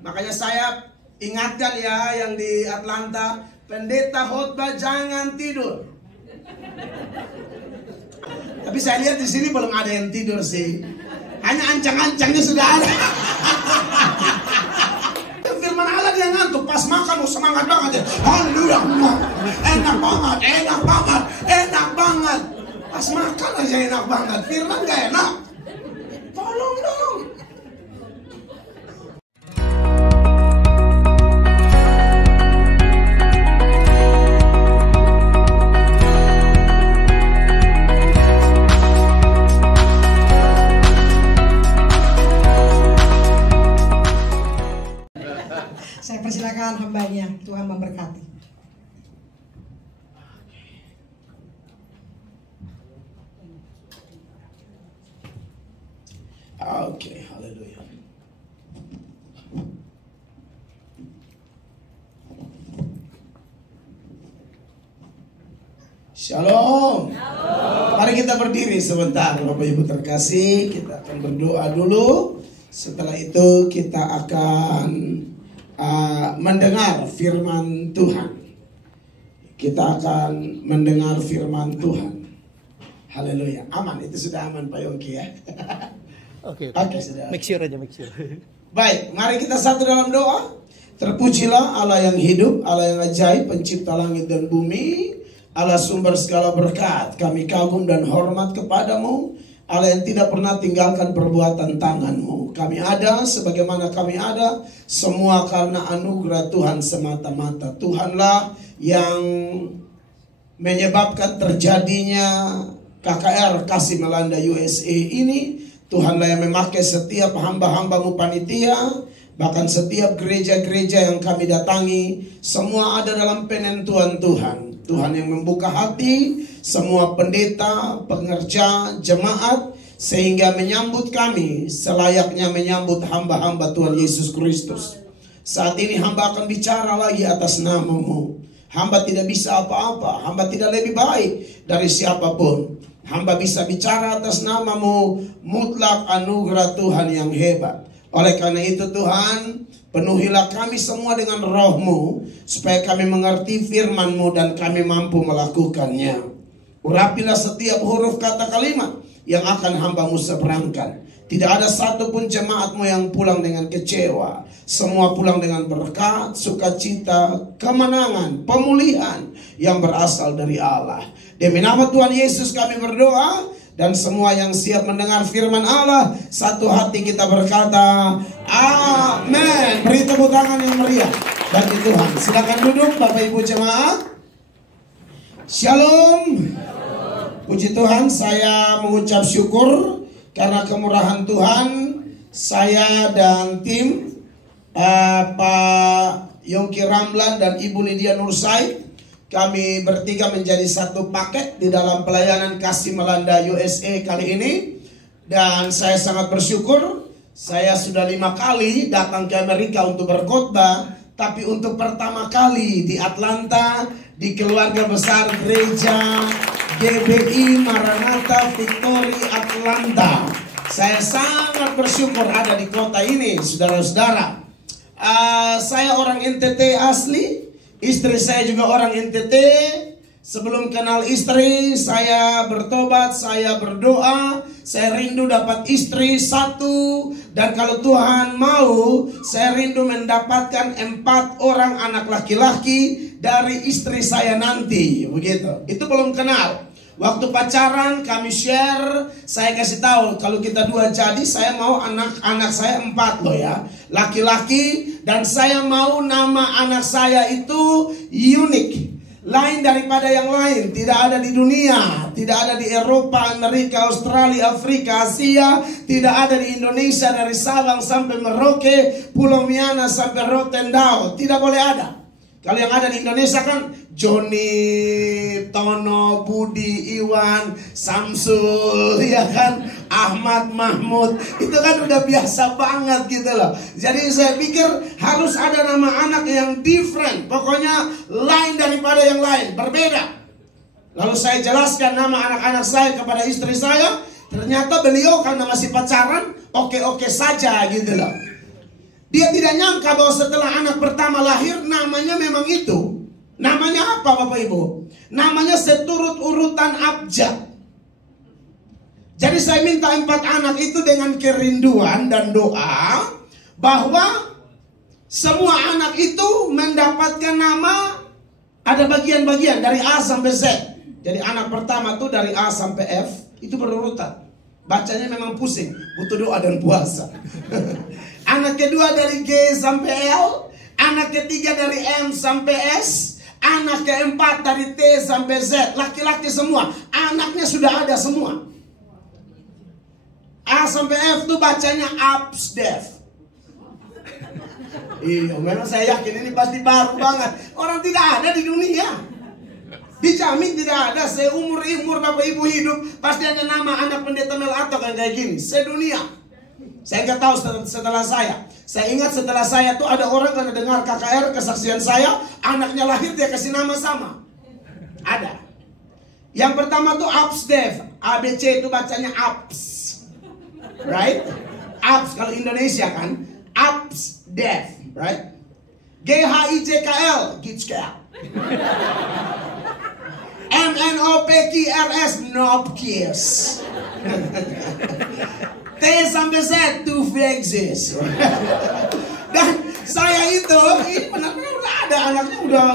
Makanya saya ingatkan ya yang di Atlanta, pendeta khotbah jangan tidur. Tapi saya lihat di sini belum ada yang tidur sih. Hanya ancang-ancangnya sudah ada. Firman Allah dia ngantuk pas makan semangat banget ya. Haleluya. Enak banget, enak banget, enak banget. Pas makan aja enak banget. Firman gak enak. Tolong dong. Saya persilakan hambanya, Tuhan memberkati. Oke, haleluya. Shalom. Mari kita berdiri sebentar, Bapak Ibu terkasih. Kita akan berdoa dulu. Setelah itu kita akan mendengar firman Tuhan. Kita akan mendengar firman Tuhan. Haleluya. Aman, itu sudah aman Pak Yongki ya. Oke, sudah. make sure aja, make sure. Baik, mari kita satu dalam doa. Terpujilah Allah yang hidup, Allah yang ajaib, pencipta langit dan bumi, Allah sumber segala berkat. Kami kagum dan hormat kepadamu, Allah yang tidak pernah tinggalkan perbuatan tanganmu. Kami ada sebagaimana kami ada, semua karena anugerah Tuhan semata-mata. Tuhanlah yang menyebabkan terjadinya KKR Kasih Melanda USA ini. Tuhanlah yang memakai setiap hamba-hambamu panitia, bahkan setiap gereja-gereja yang kami datangi, semua ada dalam penentuan Tuhan. Tuhan yang membuka hati semua pendeta, pengerja, jemaat, sehingga menyambut kami selayaknya menyambut hamba-hamba Tuhan Yesus Kristus. Saat ini hamba akan bicara lagi atas namamu. Hamba tidak bisa apa-apa, hamba tidak lebih baik dari siapapun. Hamba bisa bicara atas namamu, mutlak anugerah Tuhan yang hebat. Oleh karena itu Tuhan, penuhilah kami semua dengan roh-Mu, supaya kami mengerti firman-Mu dan kami mampu melakukannya. Urapilah setiap huruf kata kalimat yang akan hamba-Mu seberangkan. Tidak ada satupun jemaat-Mu yang pulang dengan kecewa. Semua pulang dengan berkat, sukacita, kemenangan, pemulihan yang berasal dari Allah. Demi nama Tuhan Yesus kami berdoa. Dan semua yang siap mendengar firman Allah, satu hati kita berkata, amin. Beri tepuk tangan yang meriah bagi Tuhan. Silakan duduk Bapak Ibu jemaat. Shalom. Puji Tuhan, saya mengucap syukur karena kemurahan Tuhan. Saya dan tim Pak Yongki Ramlan dan Ibu Lydia Nursaid, kami bertiga menjadi satu paket di dalam pelayanan Kasih Melanda USA kali ini. Dan saya sangat bersyukur, saya sudah 5 kali datang ke Amerika untuk berkhotbah, tapi untuk pertama kali di Atlanta, di keluarga besar gereja GBI Maranatha Victory Atlanta. Saya sangat bersyukur ada di kota ini, saudara-saudara. Saya orang NTT asli. Istri saya juga orang NTT. Sebelum kenal istri, saya bertobat, saya berdoa, saya rindu dapat istri satu. Dan kalau Tuhan mau, saya rindu mendapatkan 4 orang anak laki-laki dari istri saya nanti. Begitu. Itu belum kenal. Waktu pacaran kami share, saya kasih tahu kalau kita 2 jadi, saya mau anak saya 4 loh ya, laki-laki. Dan saya mau nama anak saya itu unik, lain daripada yang lain. Tidak ada di dunia, tidak ada di Eropa, Amerika, Australia, Afrika, Asia. Tidak ada di Indonesia, dari Sabang sampai Merauke, Pulau Miana sampai Rotendao. Tidak boleh ada. Kalau yang ada di Indonesia kan Joni, Tono, Budi, Iwan, Samsul, ya kan, Ahmad, Mahmud. Itu kan udah biasa banget gitu loh. Jadi saya pikir harus ada nama anak yang different. Pokoknya lain daripada yang lain, berbeda. Lalu saya jelaskan nama anak-anak saya kepada istri saya. Ternyata beliau karena masih pacaran, oke-oke saja gitu loh. Dia tidak nyangka bahwa setelah anak pertama lahir namanya memang itu. Namanya apa Bapak Ibu? Namanya seturut urutan abjad. Jadi saya minta 4 anak itu dengan kerinduan dan doa bahwa semua anak itu mendapatkan nama, ada bagian-bagian dari A sampai Z. Jadi anak pertama tuh dari A sampai F itu berurutan. Bacanya memang pusing, butuh doa dan puasa. Anak kedua dari G sampai L, anak ketiga dari M sampai S, anak keempat dari T sampai Z. Laki-laki semua, anaknya sudah ada semua. A sampai F tuh bacanya Absdef. Iya, memang saya yakin ini pasti baru banget. Orang tidak ada di dunia. Dijamin tidak ada. Seumur-umur Bapak Ibu hidup pasti ada nama anak pendeta Melato kan kayak gini. Sedunia. Saya nggak tahu setelah saya. Saya ingat setelah saya tuh ada orang karena dengar KKR kesaksian saya, anaknya lahir dia kasih nama sama. Ada. Yang pertama tuh Absdef. ABC itu bacanya Abs. Right? Abs kalau Indonesia kan Absdef, right? GHIJKL Gitskl. MNOPQRS Nopkirs. T sampai Z Tufexis. Dan saya itu ini benar-benar udah ada anaknya, udah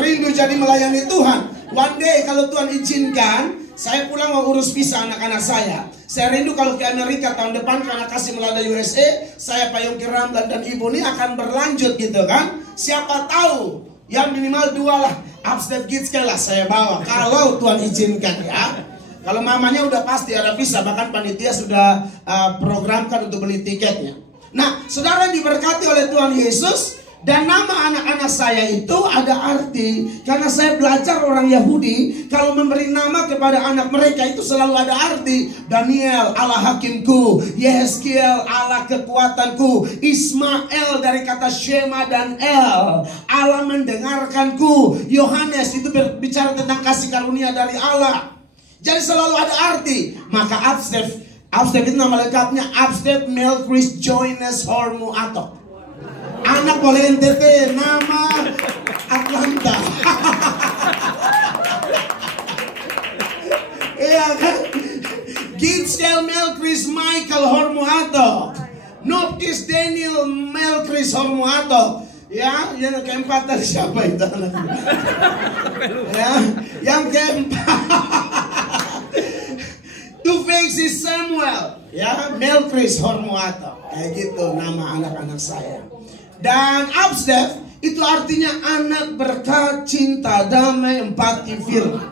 rindu jadi melayani Tuhan. One day kalau Tuhan izinkan, saya pulang mau urus visa anak-anak saya. Saya rindu kalau ke Amerika tahun depan karena kasih Melanda USA. Saya Pak Yongki Ramlan dan Ibu ini akan berlanjut gitu kan. Siapa tahu yang minimal 2 lah. Absdef Gitskl lah saya bawa. Kalau Tuhan izinkan ya. Kalau mamanya udah pasti ada visa. Bahkan panitia sudah programkan untuk beli tiketnya. Nah saudara yang diberkati oleh Tuhan Yesus. Dan nama anak-anak saya itu ada arti. Karena saya belajar orang Yahudi, kalau memberi nama kepada anak mereka itu selalu ada arti. Daniel Allah hakimku, Yehezkiel Allah kekuatanku, Ismael dari kata Shema dan El Allah mendengarkanku, Yohanes itu berbicara tentang kasih karunia dari Allah. Jadi selalu ada arti. Maka Absdef itu nama lengkapnya Absdef Melchris Joines Hormuato. Anak boleh NTT, nama Atlanta. Iya kan? Gitskl Melchris Michael Hormuato, Nopkis Daniel Melchris Hormuato. Ya, yang keempat tadi siapa itu? Ya, yang keempat Tufexis Samuel, ya, Melchris Hormuato. Kayak gitu nama anak-anak saya. Dan Absdef itu artinya anak berkat, cinta, damai, empati, firman.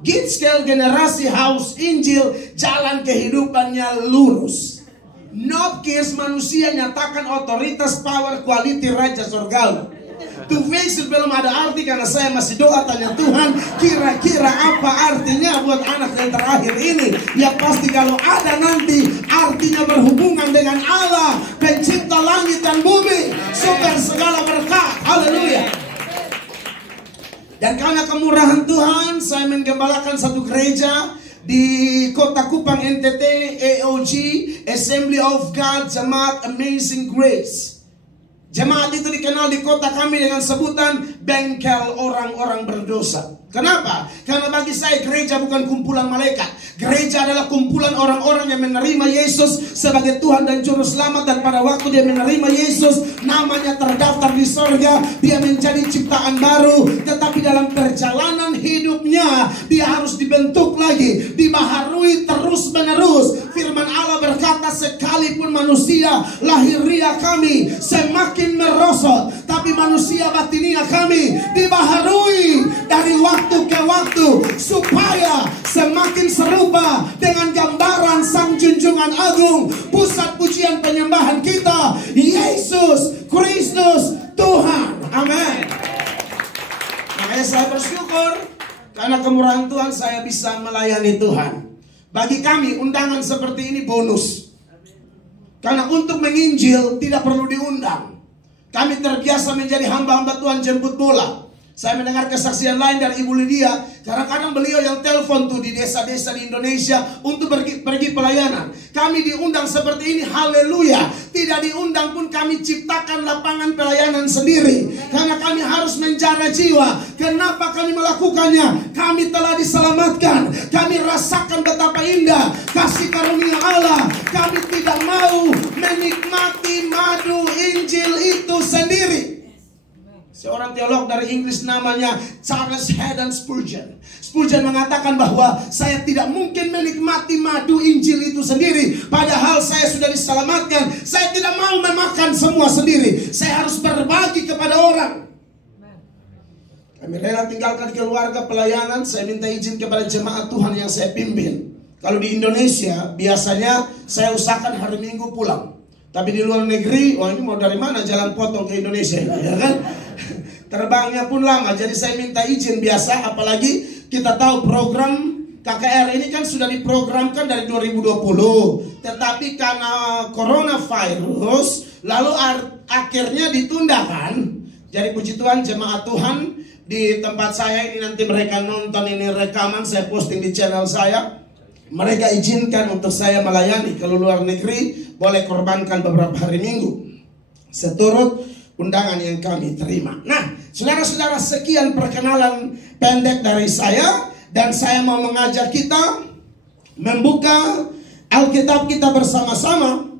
Gitskl generasi haus Injil, jalan kehidupannya lurus. Nopkirs manusia nyatakan otoritas, power, quality, raja surgawi. Tufexis belum ada arti karena saya masih doa tanya Tuhan, kira-kira apa artinya buat anak yang terakhir ini. Ya pasti kalau ada nanti artinya berhubungan dengan Allah, pencipta langit dan bumi, sumber segala berkat. Haleluya. Dan karena kemurahan Tuhan, saya menggembalakan satu gereja di Kota Kupang NTT, AOG, Assembly of God Jemaat Amazing Grace. Jemaat itu dikenal di kota kami dengan sebutan bengkel orang-orang berdosa. Kenapa? Karena bagi saya gereja bukan kumpulan malaikat. Gereja adalah kumpulan orang-orang yang menerima Yesus sebagai Tuhan dan Juru Selamat. Dan pada waktu dia menerima Yesus, namanya terdaftar di sorga. Dia menjadi ciptaan baru. Tetapi dalam perjalanan hidupnya, dia harus dibentuk lagi, dibaharui terus menerus. Firman Allah berkata, sekalipun manusia lahiriah kami semakin merosot, tapi manusia batinia kami dibaharui dari waktu ke waktu, supaya semakin serupa dengan gambaran Sang Junjungan Agung, pusat pujian penyembahan kita, Yesus Kristus Tuhan. Amin. Makanya saya bersyukur karena kemurahan Tuhan saya bisa melayani Tuhan. Bagi kami undangan seperti ini bonus. Karena untuk menginjil tidak perlu diundang. Kami terbiasa menjadi hamba-hamba Tuhan jemput bola. Saya mendengar kesaksian lain dari Ibu Lydia. Kadang-kadang beliau yang telepon tuh di desa-desa di Indonesia untuk pergi pelayanan. Kami diundang seperti ini, haleluya. Tidak diundang pun kami ciptakan lapangan pelayanan sendiri. Karena kami harus menjaga jiwa. Kenapa kami melakukannya? Kami telah diselamatkan. Kami rasakan betapa indah kasih karunia Allah. Kami tidak mau menikmati madu Injil itu sendiri. Seorang teolog dari Inggris namanya Charles Haddon Spurgeon. Spurgeon mengatakan bahwa saya tidak mungkin menikmati madu Injil itu sendiri. Padahal saya sudah diselamatkan. Saya tidak mau memakan semua sendiri. Saya harus berbagi kepada orang. Kami rela tinggalkan keluarga pelayanan. Saya minta izin kepada jemaat Tuhan yang saya pimpin. Kalau di Indonesia biasanya saya usahakan hari Minggu pulang. Tapi di luar negeri, wah ini mau dari mana jalan potong ke Indonesia, ya kan? Terbangnya pun lama, jadi saya minta izin biasa. Apalagi kita tahu program KKR ini kan sudah diprogramkan dari 2020. Tetapi karena coronavirus, lalu akhirnya ditundakan. Jadi puji Tuhan, jemaat Tuhan di tempat saya ini nanti mereka nonton ini rekaman, saya posting di channel saya. Mereka izinkan untuk saya melayani ke luar negeri, boleh korbankan beberapa hari Minggu seturut undangan yang kami terima. Nah, saudara-saudara, sekian perkenalan pendek dari saya. Dan saya mau mengajak kita membuka Alkitab kita bersama-sama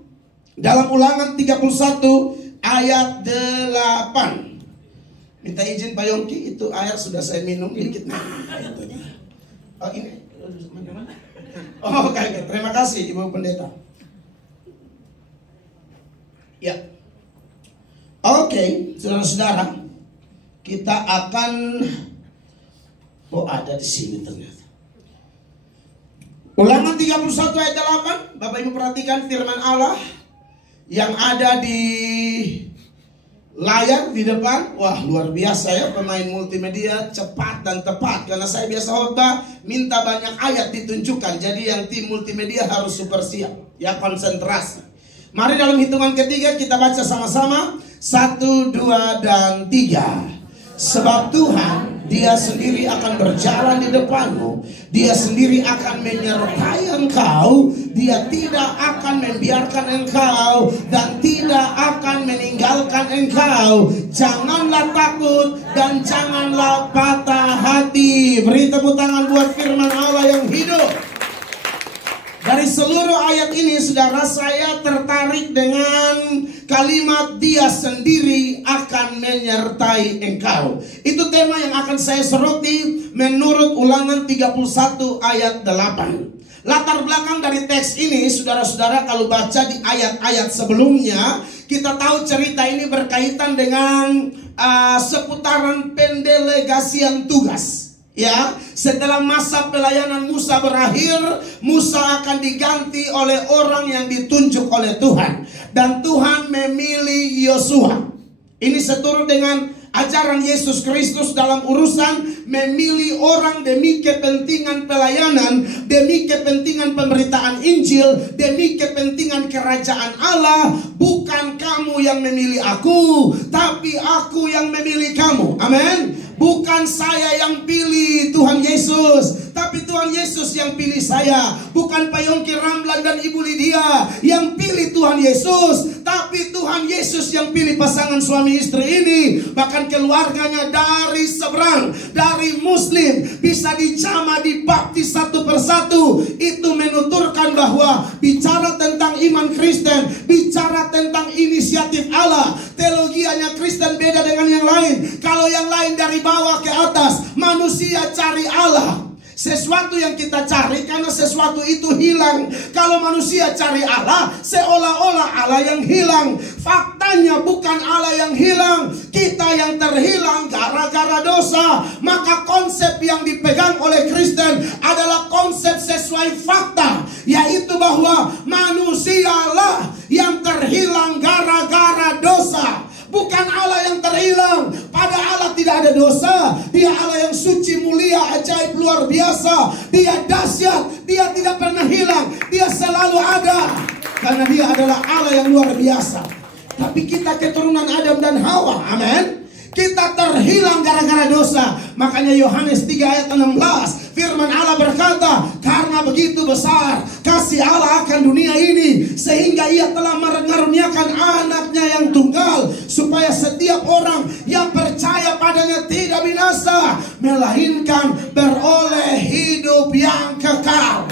dalam Ulangan 31 ayat 8. Minta izin Pak Yongki, itu air sudah saya minum dikit. Nah, itu dia. Oh ini. Oh, oke. Terima kasih Ibu Pendeta. Ya. Oke, saudara-saudara, kita akan ada di sini ternyata. Ulangan 31 ayat 8. Bapak Ibu perhatikan firman Allah yang ada di layar di depan. Wah, luar biasa ya, pemain multimedia cepat dan tepat. Karena saya biasa khotbah minta banyak ayat ditunjukkan. Jadi yang tim multimedia harus super siap, ya, konsentrasi. Mari dalam hitungan ketiga kita baca sama-sama. 1, 2, dan 3. Sebab Tuhan, Dia sendiri akan berjalan di depanmu. Dia sendiri akan menyertai engkau. Dia tidak akan membiarkan engkau dan tidak akan meninggalkan engkau. Janganlah takut dan janganlah patah hati. Beri tepuk tangan buat firman Allah yang hidup. Dari seluruh ayat ini, saudara, saya tertarik dengan kalimat Dia sendiri akan menyertai engkau. Itu tema yang akan saya soroti menurut Ulangan 31 ayat 8. Latar belakang dari teks ini, saudara-saudara, kalau baca di ayat-ayat sebelumnya, kita tahu cerita ini berkaitan dengan seputaran pendelegasian tugas. Ya, setelah masa pelayanan Musa berakhir, Musa akan diganti oleh orang yang ditunjuk oleh Tuhan. Dan Tuhan memilih Yosua. Ini seturut dengan ajaran Yesus Kristus dalam urusan memilih orang demi kepentingan pelayanan, demi kepentingan pemberitaan Injil, demi kepentingan kerajaan Allah. Bukan kamu yang memilih aku, tapi aku yang memilih kamu. Amin. Bukan saya yang pilih Tuhan Yesus, tapi Tuhan Yesus yang pilih saya. Bukan Pak Yongki Ramlan dan Ibu Lydia yang pilih Tuhan Yesus, tapi Tuhan Yesus yang pilih pasangan suami istri ini. Bahkan keluarganya dari seberang, dari Muslim, bisa dijamah, dibaptis satu persatu. Itu menuturkan bahwa bicara tentang iman Kristen, bicara tentang inisiatif Allah. Teologianya Kristen beda dengan yang lain. Kalau yang lain dari bawah ke atas, manusia cari Allah. Sesuatu yang kita cari karena sesuatu itu hilang. Kalau manusia cari Allah, seolah-olah Allah yang hilang. Faktanya bukan Allah yang hilang, kita yang terhilang gara-gara dosa. Maka konsep yang dipegang oleh Kristen adalah konsep sesuai fakta, yaitu bahwa manusialah yang terhilang gara-gara dosa. Bukan Allah yang terhilang. Pada Allah tidak ada dosa. Dia Allah yang suci, mulia, ajaib, luar biasa. Dia dahsyat. Dia tidak pernah hilang. Dia selalu ada. Karena dia adalah Allah yang luar biasa. Tapi kita keturunan Adam dan Hawa. Amin. Kita terhilang gara-gara dosa. Makanya Yohanes 3 ayat 16, firman Allah berkata, karena begitu besar kasih Allah akan dunia ini, sehingga ia telah mengaruniakan anaknya yang tunggal, supaya setiap orang yang percaya padanya tidak binasa, melainkan beroleh hidup yang kekal.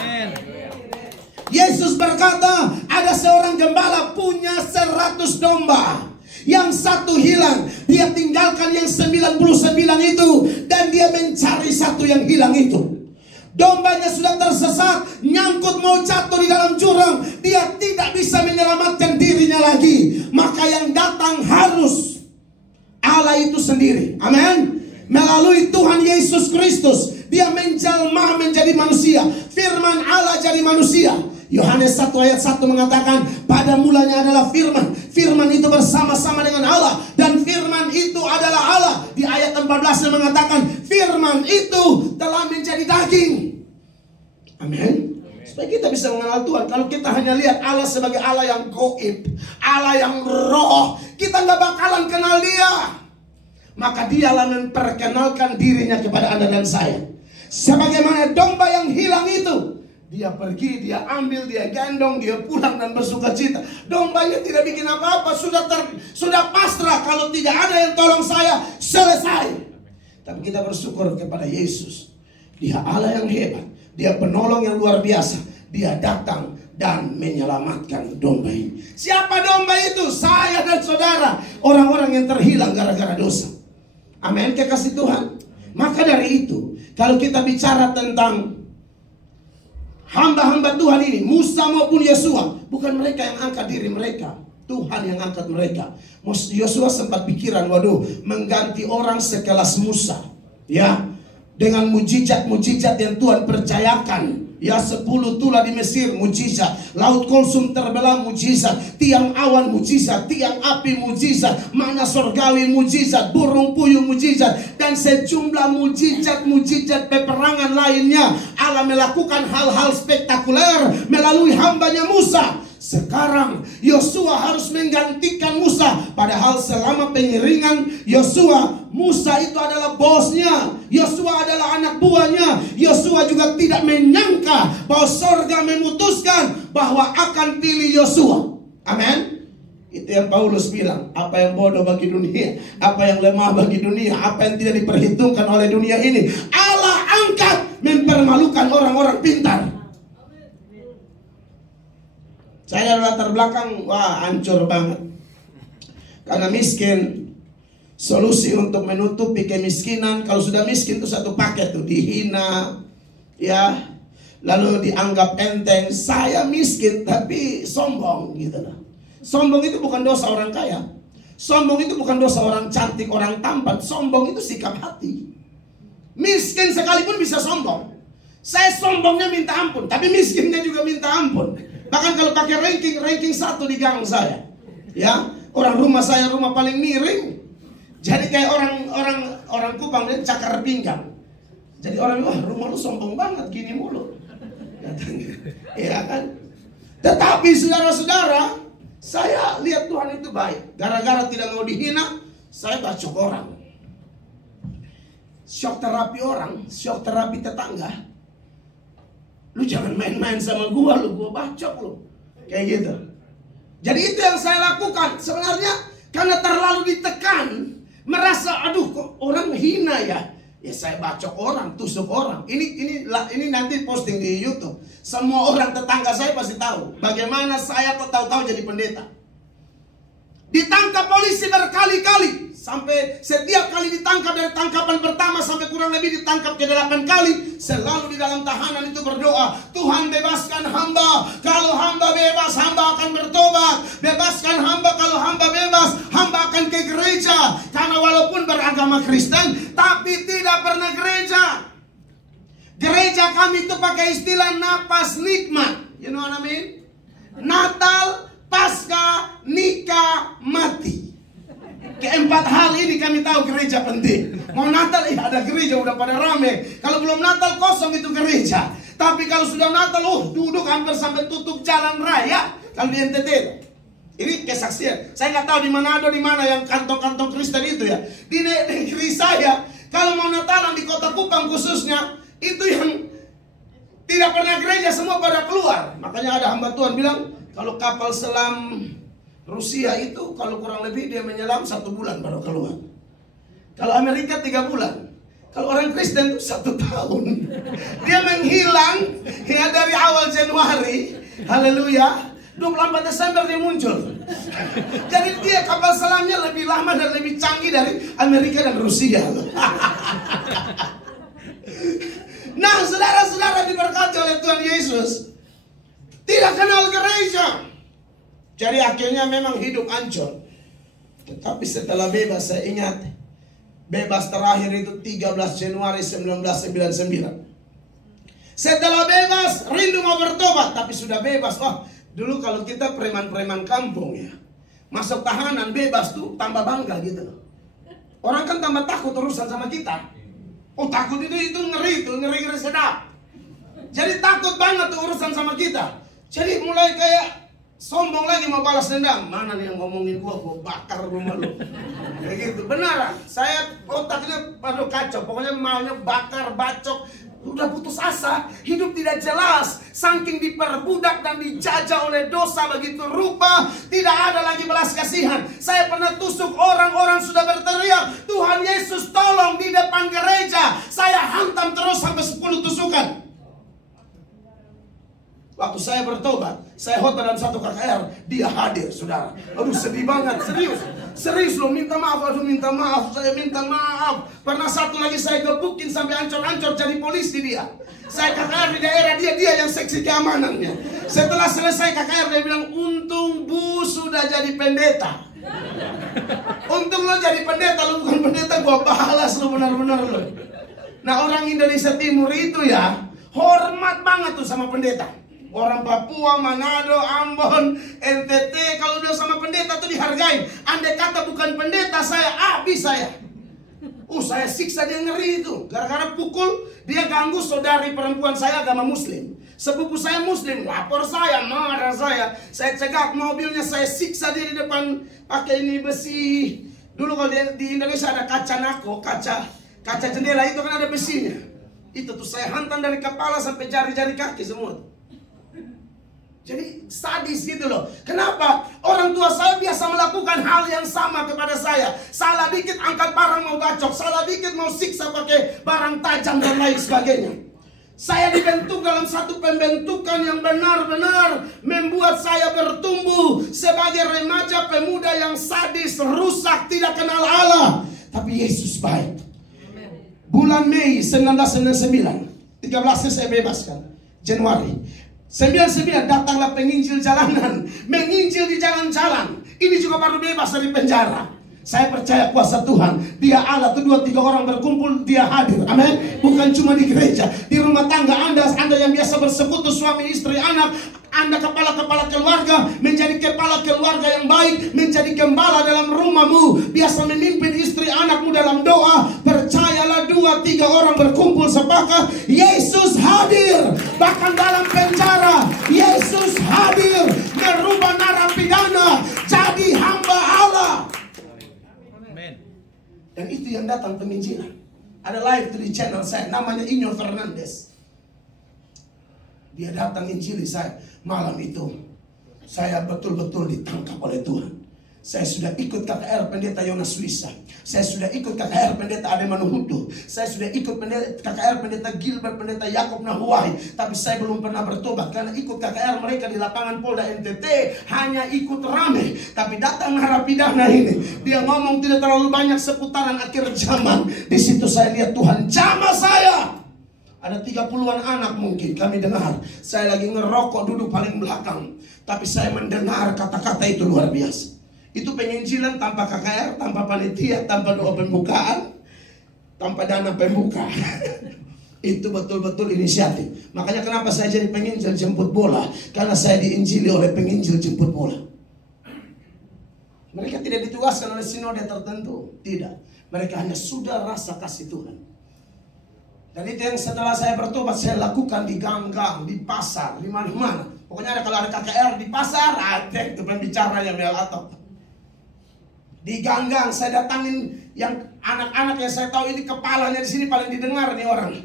Yesus berkata, ada seorang gembala punya 100 domba, yang satu hilang. Dia tinggalkan yang 99 itu, dan dia mencari satu yang hilang itu. Dombanya sudah tersesat, nyangkut mau jatuh di dalam jurang. Dia tidak bisa menyelamatkan dirinya lagi. Maka yang datang harus Allah itu sendiri. Amin. Melalui Tuhan Yesus Kristus, dia menjelma menjadi manusia. Firman Allah jadi manusia. Yohanes 1 ayat 1 mengatakan, pada mulanya adalah firman. Firman itu bersama-sama dengan Allah, dan firman itu adalah Allah. Di ayat 14 mengatakan, firman itu telah menjadi daging. Amin. Supaya kita bisa mengenal Tuhan. Kalau kita hanya lihat Allah sebagai Allah yang gaib, Allah yang roh, kita nggak bakalan kenal dia. Maka dialah memperkenalkan dirinya kepada Anda dan saya. Sebagaimana domba yang hilang itu, dia pergi, dia ambil, dia gendong, dia pulang dan bersuka cita. Dombanya tidak bikin apa-apa, sudah pasrah. Kalau tidak ada yang tolong saya, selesai. Tapi kita bersyukur kepada Yesus. Dia Allah yang hebat, dia penolong yang luar biasa. Dia datang dan menyelamatkan domba ini. Siapa domba itu? Saya dan saudara, orang-orang yang terhilang gara-gara dosa. Amin, kekasih Tuhan. Maka dari itu, kalau kita bicara tentang hamba-hamba Tuhan ini, Musa maupun Yosua, bukan mereka yang angkat diri mereka, Tuhan yang angkat mereka. Yosua sempat pikiran, waduh, mengganti orang sekelas Musa, ya, dengan mujizat-mujizat yang Tuhan percayakan. Ya, 10 tulah di Mesir, mujizat. Laut Kulsum terbelah, mujizat. Tiang awan, mujizat. Tiang api, mujizat. Mana sorgawi, mujizat. Burung puyuh, mujizat. Dan sejumlah mujizat-mujizat peperangan lainnya. Allah melakukan hal-hal spektakuler melalui hambanya Musa. Sekarang Yosua harus menggantikan Musa. Padahal selama pengiringan Yosua, Musa itu adalah bosnya, Yosua adalah anak buahnya. Yosua juga tidak menyangka bahwa sorga memutuskan bahwa akan pilih Yosua. Amin. Itu yang Paulus bilang, apa yang bodoh bagi dunia, apa yang lemah bagi dunia, apa yang tidak diperhitungkan oleh dunia ini, Allah angkat mempermalukan orang-orang pintar. Saya latar belakang, wah, hancur banget. Karena miskin, solusi untuk menutupi kemiskinan, kalau sudah miskin itu satu paket tuh, dihina, ya, lalu dianggap enteng. Saya miskin tapi sombong gitu lah. Sombong itu bukan dosa orang kaya. Sombong itu bukan dosa orang cantik, orang tampan. Sombong itu sikap hati. Miskin sekalipun bisa sombong. Saya sombongnya minta ampun, tapi miskinnya juga minta ampun. Bahkan kalau pakai ranking 1 di gang saya, ya, orang rumah saya rumah paling miring. Jadi kayak orang Kupang dia cakar pinggang. Jadi orang, wah, rumah lu sombong banget gini mulu. Ya kan? Tetapi saudara-saudara, saya lihat Tuhan itu baik. Gara-gara tidak mau dihina, saya bacok orang. Shock terapi orang, shock terapi tetangga. Lu jangan main-main sama gua bacok lu. Kayak gitu. Jadi itu yang saya lakukan. Sebenarnya karena terlalu ditekan, merasa aduh kok orang hina ya. Ya saya bacok orang, tusuk orang. Ini nanti posting di YouTube. Semua orang tetangga saya pasti tahu bagaimana saya kok tahu-tahu jadi pendeta. Ditangkap polisi berkali-kali. Sampai setiap kali ditangkap, dari tangkapan pertama sampai kurang lebih ditangkap ke 8 kali, selalu di dalam tahanan itu berdoa, Tuhan bebaskan hamba. Kalau hamba bebas, hamba akan bertobat. Bebaskan hamba, kalau hamba bebas, hamba akan ke gereja. Karena walaupun beragama Kristen, tapi tidak pernah gereja. Gereja kami itu pakai istilah napas nikmat. You know what I mean? Natal, Paskah, nikah, mati. Keempat hal ini kami tahu gereja penting. Mau Natal, ada gereja udah pada rame. Kalau belum Natal kosong itu gereja. Tapi kalau sudah Natal, duduk hampir sampai tutup jalan raya. Kalau di NTT, Ini kesaksian. Saya nggak tahu di Manado, di mana yang kantong-kantong Kristen itu ya. Di negeri saya, kalau mau Natalan di Kota Kupang khususnya, itu yang tidak pernah gereja semua pada keluar. Makanya ada hamba Tuhan bilang, kalau kapal selam Rusia itu kalau kurang lebih dia menyelam 1 bulan baru keluar. Kalau Amerika 3 bulan. Kalau orang Kristen itu 1 tahun. Dia menghilang ya dari awal Januari. Haleluya. 24 Desember dia muncul. Jadi dia kapal selamnya lebih lama dan lebih canggih dari Amerika dan Rusia. Nah, saudara-saudara diberkati oleh Tuhan Yesus, tidak kenal gereja. Jadi akhirnya memang hidup hancur. Tetapi setelah bebas, saya ingat bebas terakhir itu 13 Januari 1999. Setelah bebas, rindu mau bertobat, tapi sudah bebas. Wah, dulu kalau kita preman-preman kampung ya, masuk tahanan bebas tuh tambah bangga gitu loh. Orang kan tambah takut urusan sama kita. Oh, takut itu ngeri sedap. Jadi takut banget tuh urusan sama kita. Jadi mulai kayak sombong lagi mau balas dendam. Mana nih yang ngomongin gua bakar rumah lu. Kayak gitu. Beneran. Saya otaknya aduh kacau. Pokoknya maunya bakar, bacok. Udah putus asa, hidup tidak jelas, saking diperbudak dan dijajah oleh dosa begitu rupa, tidak ada lagi belas kasihan. Saya pernah tusuk orang sudah berteriak, Tuhan Yesus tolong di depan gereja. Saya hantam terus sampai 10 tusukan. Waktu saya bertobat, saya khotbah dalam 1 KKR, dia hadir, saudara. Aduh, sedih banget, serius loh, minta maaf, saya minta maaf. Pernah satu lagi saya gebukin sampai ancor-ancor jadi polisi dia. Saya KKR di daerah dia yang seksi keamanannya. Setelah selesai KKR dia bilang, untung Bu sudah jadi pendeta. Untung lo jadi pendeta, lo bukan pendeta, gua balas lo benar-benar lo. Nah, orang Indonesia Timur itu ya hormat banget tuh sama pendeta. Orang Papua, Manado, Ambon, NTT, kalau dia sama pendeta tuh dihargai. Andai kata bukan pendeta, saya habis saya. Saya siksa dia, ngeri itu. Gara-gara pukul, dia ganggu saudari perempuan saya agama Muslim. Sepupu saya Muslim, lapor saya, marah saya. Saya cegak mobilnya, saya siksa dia di depan pakai ini besi. Dulu kalau di Indonesia ada kaca nako, kaca jendela itu kan ada besinya. Itu tuh saya hantam dari kepala sampai jari-jari kaki semua. Jadi sadis gitu loh. Kenapa? Orang tua saya biasa melakukan hal yang sama kepada saya. Salah dikit angkat barang mau bacok, salah dikit mau siksa pakai barang tajam dan lain sebagainya. Saya dibentuk dalam satu pembentukan yang benar-benar membuat saya bertumbuh sebagai remaja pemuda yang sadis, rusak, tidak kenal Allah. Tapi Yesus baik. Bulan Mei 1999, 13 saya bebaskan. Januari 99 datanglah penginjil jalanan, menginjil di jalan-jalan. Ini juga baru bebas dari penjara. Saya percaya kuasa Tuhan. Dia Allah tuh 2-3 orang berkumpul, dia hadir. Amin. Bukan cuma di gereja, di rumah tangga Anda yang biasa bersekutu suami istri anak. Anda kepala-kepala keluarga, menjadi kepala keluarga yang baik, menjadi gembala dalam rumahmu, biasa memimpin istri anakmu dalam doa. Percayalah 2-3 orang berkumpul sepakat, Yesus hadir. Bahkan dalam penjara, Yesus hadir, merubah narapidana jadi hamba Allah. Dan itu yang datang penginjilan. Ada live tuh di channel saya, namanya Inyo Fernandez. Dia datang injili saya. Malam itu saya betul-betul ditangkap oleh Tuhan. Saya sudah ikut KKR Pendeta Yonas Wisa. Saya sudah ikut KKR Pendeta Ade Manuhudu. Saya sudah ikut KKR Pendeta Gilbert, Pendeta Yakob Nahuai. Tapi saya belum pernah bertobat karena ikut KKR mereka di lapangan Polda NTT hanya ikut rame. Tapi datang narapidana ini, dia ngomong tidak terlalu banyak seputaran akhir zaman. Di situ saya lihat Tuhan jamah saya. Ada 30-an anak mungkin kami dengar. Saya lagi ngerokok duduk paling belakang. Tapi saya mendengar kata-kata itu luar biasa. Itu penginjilan tanpa KKR, tanpa panitia, tanpa doa pembukaan, tanpa dana pembuka. Itu betul-betul inisiatif. Makanya kenapa saya jadi penginjil jemput bola. Karena saya diinjili oleh penginjil jemput bola. Mereka tidak ditugaskan oleh sinode tertentu. Tidak. Mereka hanya sudah rasa kasih Tuhan. Dan itu yang setelah saya bertobat saya lakukan di gang-gang, di pasar, di mana-mana. Pokoknya kalau ada KKR di pasar, ada itu pembicaranya Mel atau di ganggang. Saya datangin yang anak-anak yang saya tahu ini kepalanya di sini paling didengar nih orang.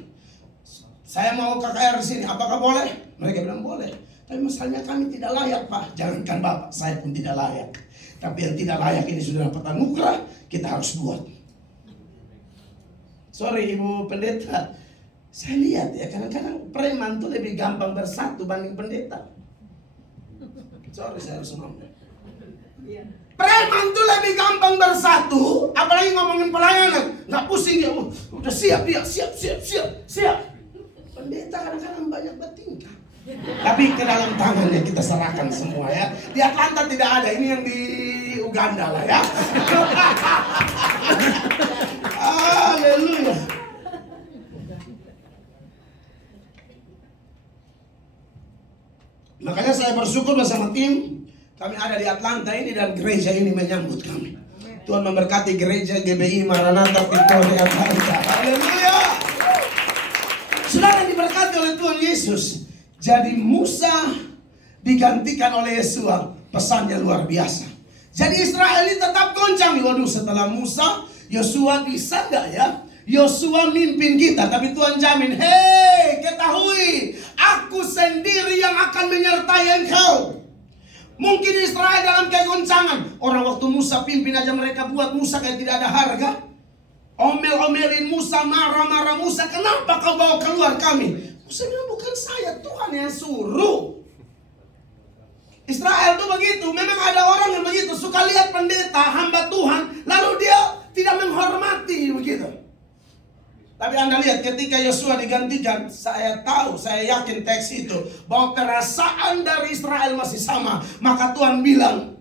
Saya mau KKR di sini, apakah boleh? Mereka bilang boleh. Tapi masalahnya kami tidak layak, Pak. Jangankan Bapak, saya pun tidak layak. Tapi yang tidak layak ini sudah dapat anugerah, kita harus buat. Sorry Ibu Pendeta, saya lihat ya kadang-kadang preman tuh lebih gampang bersatu banding pendeta. Sorry saya harus ngomong. Preman tuh lebih gampang bersatu, apalagi ngomongin pelayanan, nggak pusing dia, udah siap dia, siap. Pendeta kadang-kadang banyak bertingkah. Tapi ke dalam tangannya kita serahkan semua ya. Di Atlanta tidak ada, ini yang di Uganda lah ya. Haleluya. Makanya saya bersyukur bersama tim kami ada di Atlanta ini dan gereja ini menyambut kami. Tuhan memberkati gereja GBI Maranatha Victoria Atlanta. Haleluya. Saudara diberkati oleh Tuhan Yesus. Jadi Musa digantikan oleh Yesua. Pesannya luar biasa. Jadi Israel ini tetap goncang. Waduh, setelah Musa, Yosua bisa nggak ya? Yosua mimpin kita, tapi Tuhan jamin, hei, ketahui, aku sendiri yang akan menyertai engkau. Mungkin Israel dalam kegoncangan. Orang waktu Musa pimpin aja mereka buat Musa kayak tidak ada harga. Omel-omelin Musa, marah-marah Musa, kenapa kau bawa keluar kami? Musa bilang, bukan saya, Tuhan yang suruh. Israel tuh begitu, memang ada orang yang begitu, suka lihat pendeta, hamba Tuhan, lalu dia tidak menghormati begitu. Tapi Anda lihat ketika Yosua digantikan, saya tahu, saya yakin teks itu bahwa perasaan dari Israel masih sama. Maka Tuhan bilang,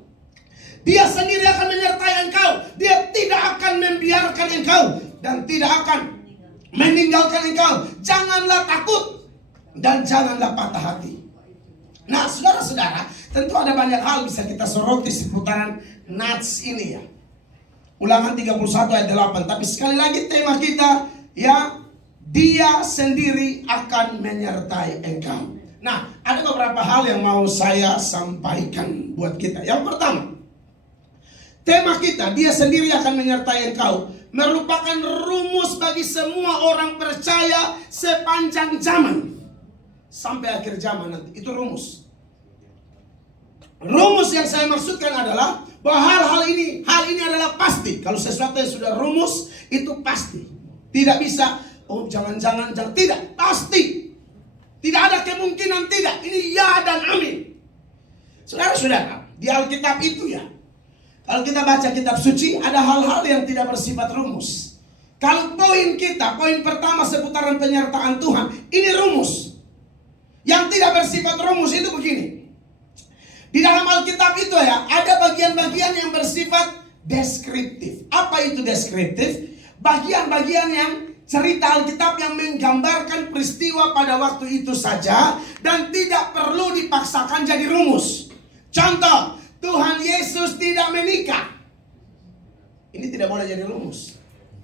dia sendiri akan menyertai engkau, dia tidak akan membiarkan engkau dan tidak akan meninggalkan engkau. Janganlah takut dan janganlah patah hati. Nah, saudara-saudara, tentu ada banyak hal bisa kita soroti seputaran nats ini ya. Ulangan 31 ayat 8. Tapi sekali lagi tema kita, ya, dia sendiri akan menyertai engkau. Nah, ada beberapa hal yang mau saya sampaikan buat kita. Yang pertama, tema kita, dia sendiri akan menyertai engkau, merupakan rumus bagi semua orang percaya sepanjang zaman. Sampai akhir zaman nanti, itu rumus. Rumus yang saya maksudkan adalah bahwa hal ini adalah pasti. Kalau sesuatu yang sudah rumus, itu pasti. Tidak bisa, oh jangan-jangan, tidak, pasti. Tidak ada kemungkinan tidak. Ini ya dan amin. Saudara-saudara, di Alkitab itu ya, kalau kita baca kitab suci, ada hal-hal yang tidak bersifat rumus. Kalau poin kita, poin pertama seputaran penyertaan Tuhan, ini rumus. Yang tidak bersifat rumus itu begini. Di dalam Alkitab itu ya, ada bagian-bagian yang bersifat deskriptif. Apa itu deskriptif? Bagian-bagian yang cerita Alkitab yang menggambarkan peristiwa pada waktu itu saja dan tidak perlu dipaksakan jadi rumus. Contoh, Tuhan Yesus tidak menikah. Ini tidak boleh jadi rumus.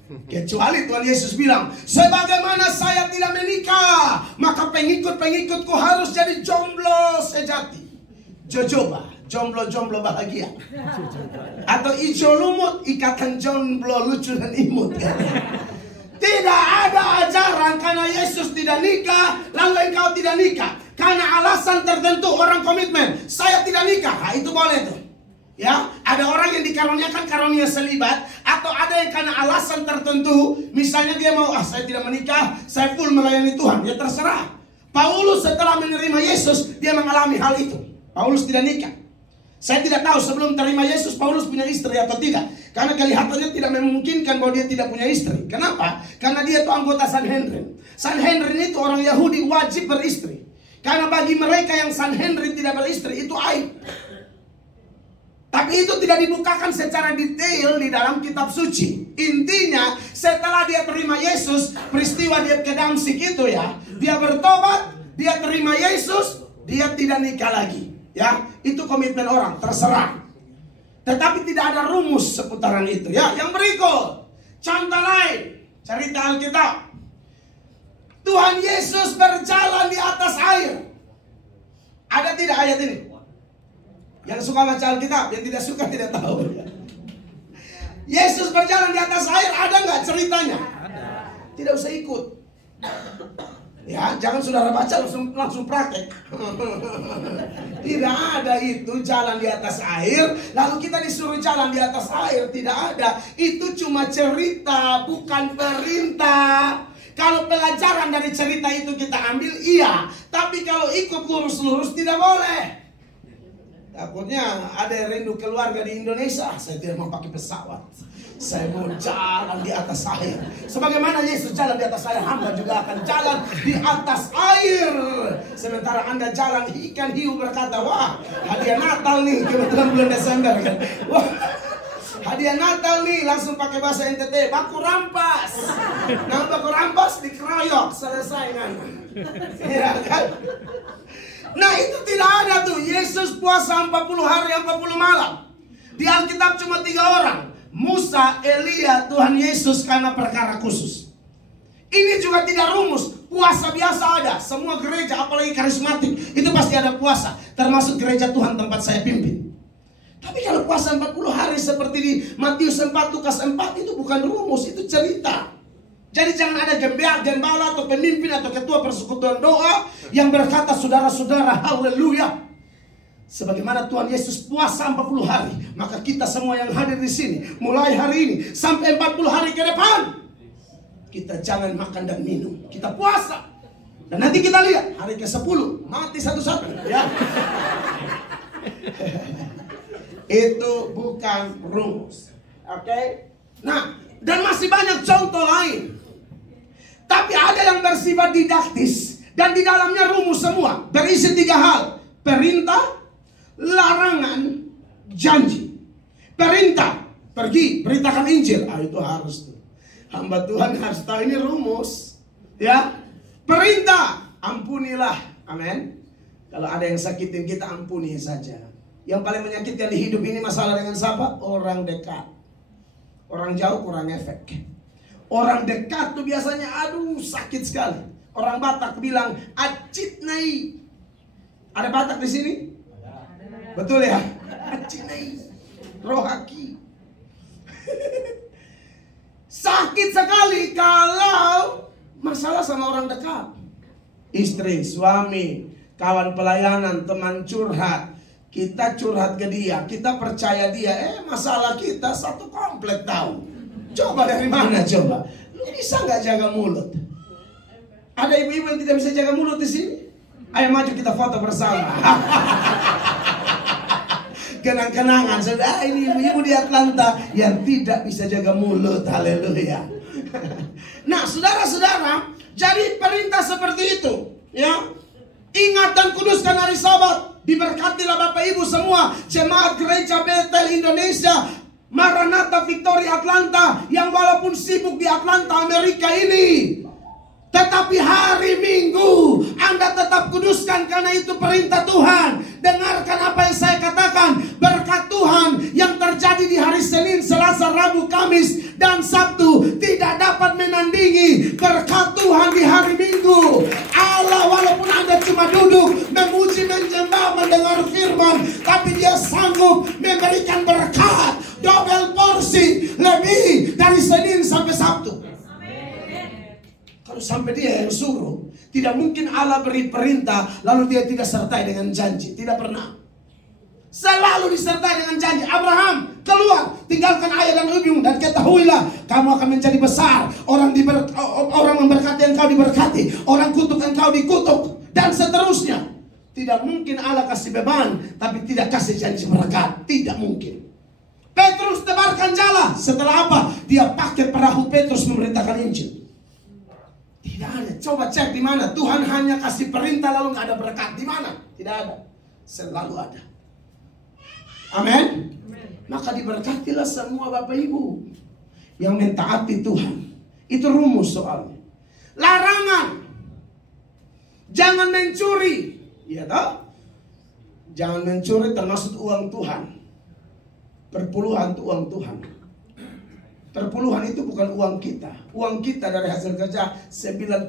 Kecuali Tuhan Yesus bilang, sebagaimana saya tidak menikah, maka pengikut-pengikutku harus jadi jomblo sejati. Jojoba, jomblo-jomblo bahagia. Atau ijo lumut, ikatan jomblo lucu dan imut. Tidak ada ajaran karena Yesus tidak nikah, lalu engkau tidak nikah. Karena alasan tertentu orang komitmen, saya tidak nikah, nah, itu boleh tuh. Ya, ada orang yang dikaruniakan karunia selibat, atau ada yang karena alasan tertentu, misalnya dia mau, saya tidak menikah, saya full melayani Tuhan, ya terserah. Paulus setelah menerima Yesus, dia mengalami hal itu. Paulus tidak nikah. Saya tidak tahu sebelum terima Yesus Paulus punya istri atau tidak, karena kelihatannya tidak memungkinkan bahwa dia tidak punya istri. Kenapa? Karena dia itu anggota Sanhedrin. Sanhedrin itu orang Yahudi wajib beristri, karena bagi mereka yang Sanhedrin tidak beristri itu aib. Tapi itu tidak dibukakan secara detail di dalam kitab suci. Intinya setelah dia terima Yesus, peristiwa dia ke Damsik itu ya, dia bertobat, dia terima Yesus, dia tidak nikah lagi. Ya, itu komitmen orang, terserah. Tetapi tidak ada rumus seputaran itu ya. Yang berikut, contoh lain, cerita Alkitab. Tuhan Yesus berjalan di atas air. Ada tidak ayat ini? Yang suka baca Alkitab, yang tidak suka tidak tahu. Yesus berjalan di atas air, ada nggak ceritanya? Ada. Tidak usah ikut. Ya, jangan saudara baca langsung praktek. Tidak ada itu jalan di atas air, lalu kita disuruh jalan di atas air. Tidak ada. Itu cuma cerita, bukan perintah. Kalau pelajaran dari cerita itu kita ambil, iya. Tapi kalau ikut lurus-lurus tidak boleh. Takutnya ada yang rindu keluarga di Indonesia. Saya tidak mau pakai pesawat. Saya mau jalan di atas air. Sebagaimana Yesus jalan di atas air, hamba juga akan jalan di atas air. Sementara Anda jalan, ikan hiu berkata, wah, hadiah Natal nih. Kebetulan bulan Desember kan. Wah, hadiah Natal nih. Langsung pakai bahasa NTT, baku rampas. Nah, baku rampas dikeroyok. Selesai kan. Ya kan? Nah, itu tidak ada tuh. Yesus puasa 40 hari 40 malam. Di Alkitab cuma 3 orang. Musa, Elia, Tuhan Yesus karena perkara khusus. Ini juga tidak rumus. Puasa biasa ada. Semua gereja, apalagi karismatik, itu pasti ada puasa. Termasuk gereja Tuhan tempat saya pimpin. Tapi kalau puasa 40 hari seperti di Matius 4, Lukas 4, itu bukan rumus, itu cerita. Jadi jangan ada gembala atau pemimpin atau ketua persekutuan doa yang berkata, saudara-saudara, haleluya. Sebagaimana Tuhan Yesus puasa 40 hari, maka kita semua yang hadir di sini, mulai hari ini sampai 40 hari ke depan, kita jangan makan dan minum. Kita puasa. Dan nanti kita lihat hari ke-10 mati satu-satu. Ya. Itu bukan rumus. Oke? Nah, dan masih banyak contoh lain. Tapi ada yang bersifat didaktis dan di dalamnya rumus semua. Berisi 3 hal. Perintah, larangan, janji. Perintah, pergi beritakan Injil. Itu harus tuh. Hamba Tuhan harus tahu ini rumus. Ya. Perintah, ampunilah. Amin. Kalau ada yang sakitin kita, ampuni saja. Yang paling menyakitkan di hidup ini masalah dengan siapa? Orang dekat. Orang jauh kurang efek. Orang dekat tuh biasanya aduh sakit sekali. Orang Batak bilang acit nai. Ada Batak di sini? Betul ya? Acit nai. Rohaki. Sakit sekali kalau masalah sama orang dekat. Istri, suami, kawan pelayanan, teman curhat. Kita curhat ke dia, kita percaya dia. Masalah kita satu komplek tahu. Coba dari mana coba? Lu bisa nggak jaga mulut? Ada ibu-ibu yang tidak bisa jaga mulut di sini? Ayo maju kita foto bersama. Kenang-kenangan. Saudara, ini ibu-ibu di Atlanta yang tidak bisa jaga mulut. Haleluya. Nah, saudara-saudara, jadi perintah seperti itu, ya. Ingat dan kuduskan hari Sabat. Diberkatilah Bapak Ibu semua jemaat gereja Bethel Indonesia, Maranatha Victory Atlanta, yang walaupun sibuk di Atlanta Amerika ini, tetapi hari Minggu Anda tetap kuduskan karena itu perintah Tuhan. Dengarkan apa yang saya katakan. Berkat Tuhan yang terjadi di hari Senin, Selasa, Rabu, Kamis, dan Sabtu tidak dapat menandingi berkat Tuhan di hari Minggu. Allah walaupun Anda cuma duduk memuji, menjembah, mendengar firman, tapi Dia sanggup memberikan berkat double porsi lebih dari Senin sampai Sabtu. Kalau sampai Dia yang suruh, tidak mungkin Allah beri perintah lalu Dia tidak sertai dengan janji. Tidak pernah. Selalu disertai dengan janji. Abraham, keluar, tinggalkan ayah dan ibumu dan ketahuilah kamu akan menjadi besar. Orang memberkati engkau diberkati, orang kutuk engkau dikutuk, dan seterusnya. Tidak mungkin Allah kasih beban tapi tidak kasih janji berkat. Tidak mungkin. Petrus tebarkan jala. Setelah apa? Dia pakai perahu Petrus memberitakan Injil. Tidak ada. Coba cek di mana Tuhan hanya kasih perintah lalu nggak ada berkat. Di mana? Tidak ada. Selalu ada. Amin. Maka diberkatilah semua Bapak Ibu yang mentaati Tuhan. Itu rumus soalnya. Larangan. Jangan mencuri. Iya toh? Jangan mencuri termasuk uang Tuhan. Perpuluhan itu uang Tuhan. Perpuluhan itu bukan uang kita. Uang kita dari hasil kerja 90%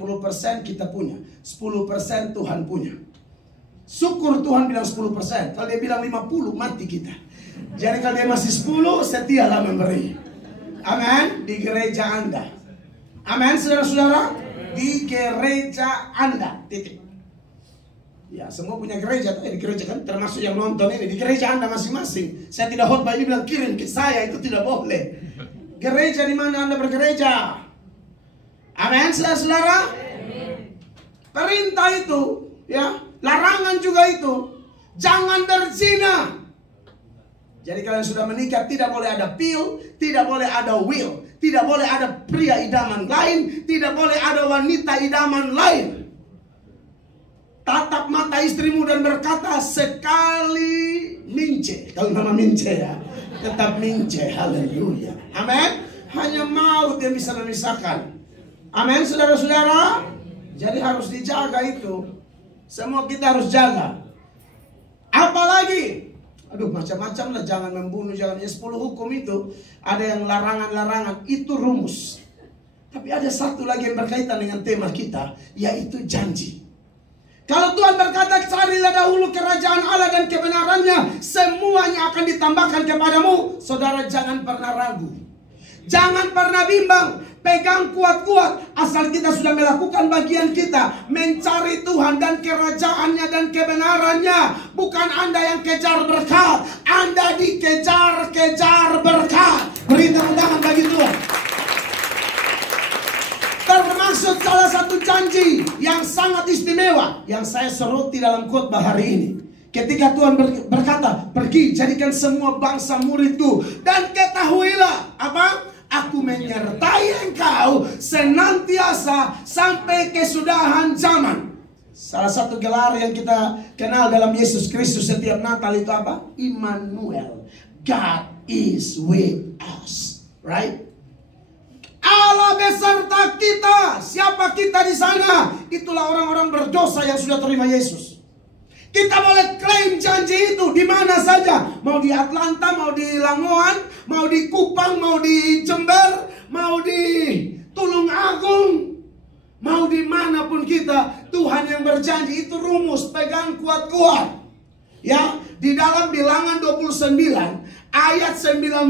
kita punya, 10% Tuhan punya. Syukur Tuhan bilang 10%. Kalau dia bilang 50, mati kita. Jadi kalau dia masih 10, setialah memberi. Amin. Di gereja Anda. Amin, saudara-saudara. Di gereja Anda. Titik. Ya, semua punya gereja. Di gereja kan, termasuk yang nonton ini. Di gereja Anda masing-masing. Saya tidak khotbah ini bilang kirim ke saya. Itu tidak boleh. Gereja di mana Anda bergereja. Amin, saudara-saudara. Perintah itu, ya. Larangan juga itu. Jangan berzina. Jadi kalian sudah menikah, tidak boleh ada pil, tidak boleh ada will, tidak boleh ada pria idaman lain, tidak boleh ada wanita idaman lain. Tatap mata istrimu dan berkata, sekali mince. Kalau nama mince ya, tetap mince. Haleluya. Amin. Hanya maut yang bisa memisahkan. Amin, saudara-saudara. Jadi harus dijaga itu. Semua kita harus jaga. Apalagi, aduh macam-macam lah, jangan membunuh, jangan. 10 hukum itu ada yang larangan-larangan, itu rumus. Tapi ada satu lagi yang berkaitan dengan tema kita, yaitu janji. Kalau Tuhan berkata, carilah dahulu kerajaan Allah dan kebenarannya, semuanya akan ditambahkan kepadamu. Saudara, jangan pernah ragu, jangan pernah bimbang. Pegang kuat-kuat. Asal kita sudah melakukan bagian kita, mencari Tuhan dan kerajaannya dan kebenarannya. Bukan Anda yang kejar berkat, Anda dikejar-kejar berkat. Beri tepuk tangan bagi Tuhan. Termasuk salah satu janji yang sangat istimewa yang saya soroti dalam khotbah hari ini. Ketika Tuhan berkata, pergi jadikan semua bangsa muridku, dan ketahuilah apa? Aku menyertai engkau senantiasa sampai kesudahan zaman. Salah satu gelar yang kita kenal dalam Yesus Kristus setiap Natal itu apa? Immanuel. God is with us. Right? Allah beserta kita. Siapa kita di sana? Itulah orang-orang berdosa yang sudah terima Yesus. Kita boleh klaim janji itu di mana saja. Mau di Atlanta, mau di Lamongan, mau di Kupang, mau di Jember, mau di Tulung Agung, mau di manapun kita. Tuhan yang berjanji, itu rumus, pegang kuat-kuat. Ya, di dalam Bilangan 29 ayat 19,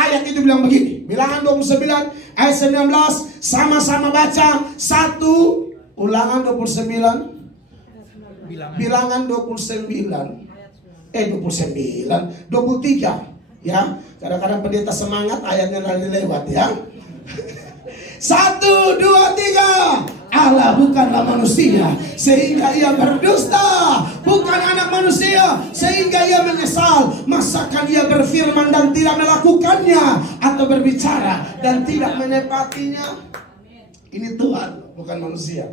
ayat itu bilang begini. Bilangan 29 ayat 19, sama-sama baca. 1, Ulangan 29. Bilangan 29 23 ya. Kadang-kadang pendeta semangat ayatnya lari lewat ya. 1, 2, 3. Allah bukanlah manusia sehingga ia berdusta, bukan anak manusia sehingga ia menyesal. Masakan ia berfirman dan tidak melakukannya, atau berbicara dan tidak menepatinya? Ini Tuhan, bukan manusia.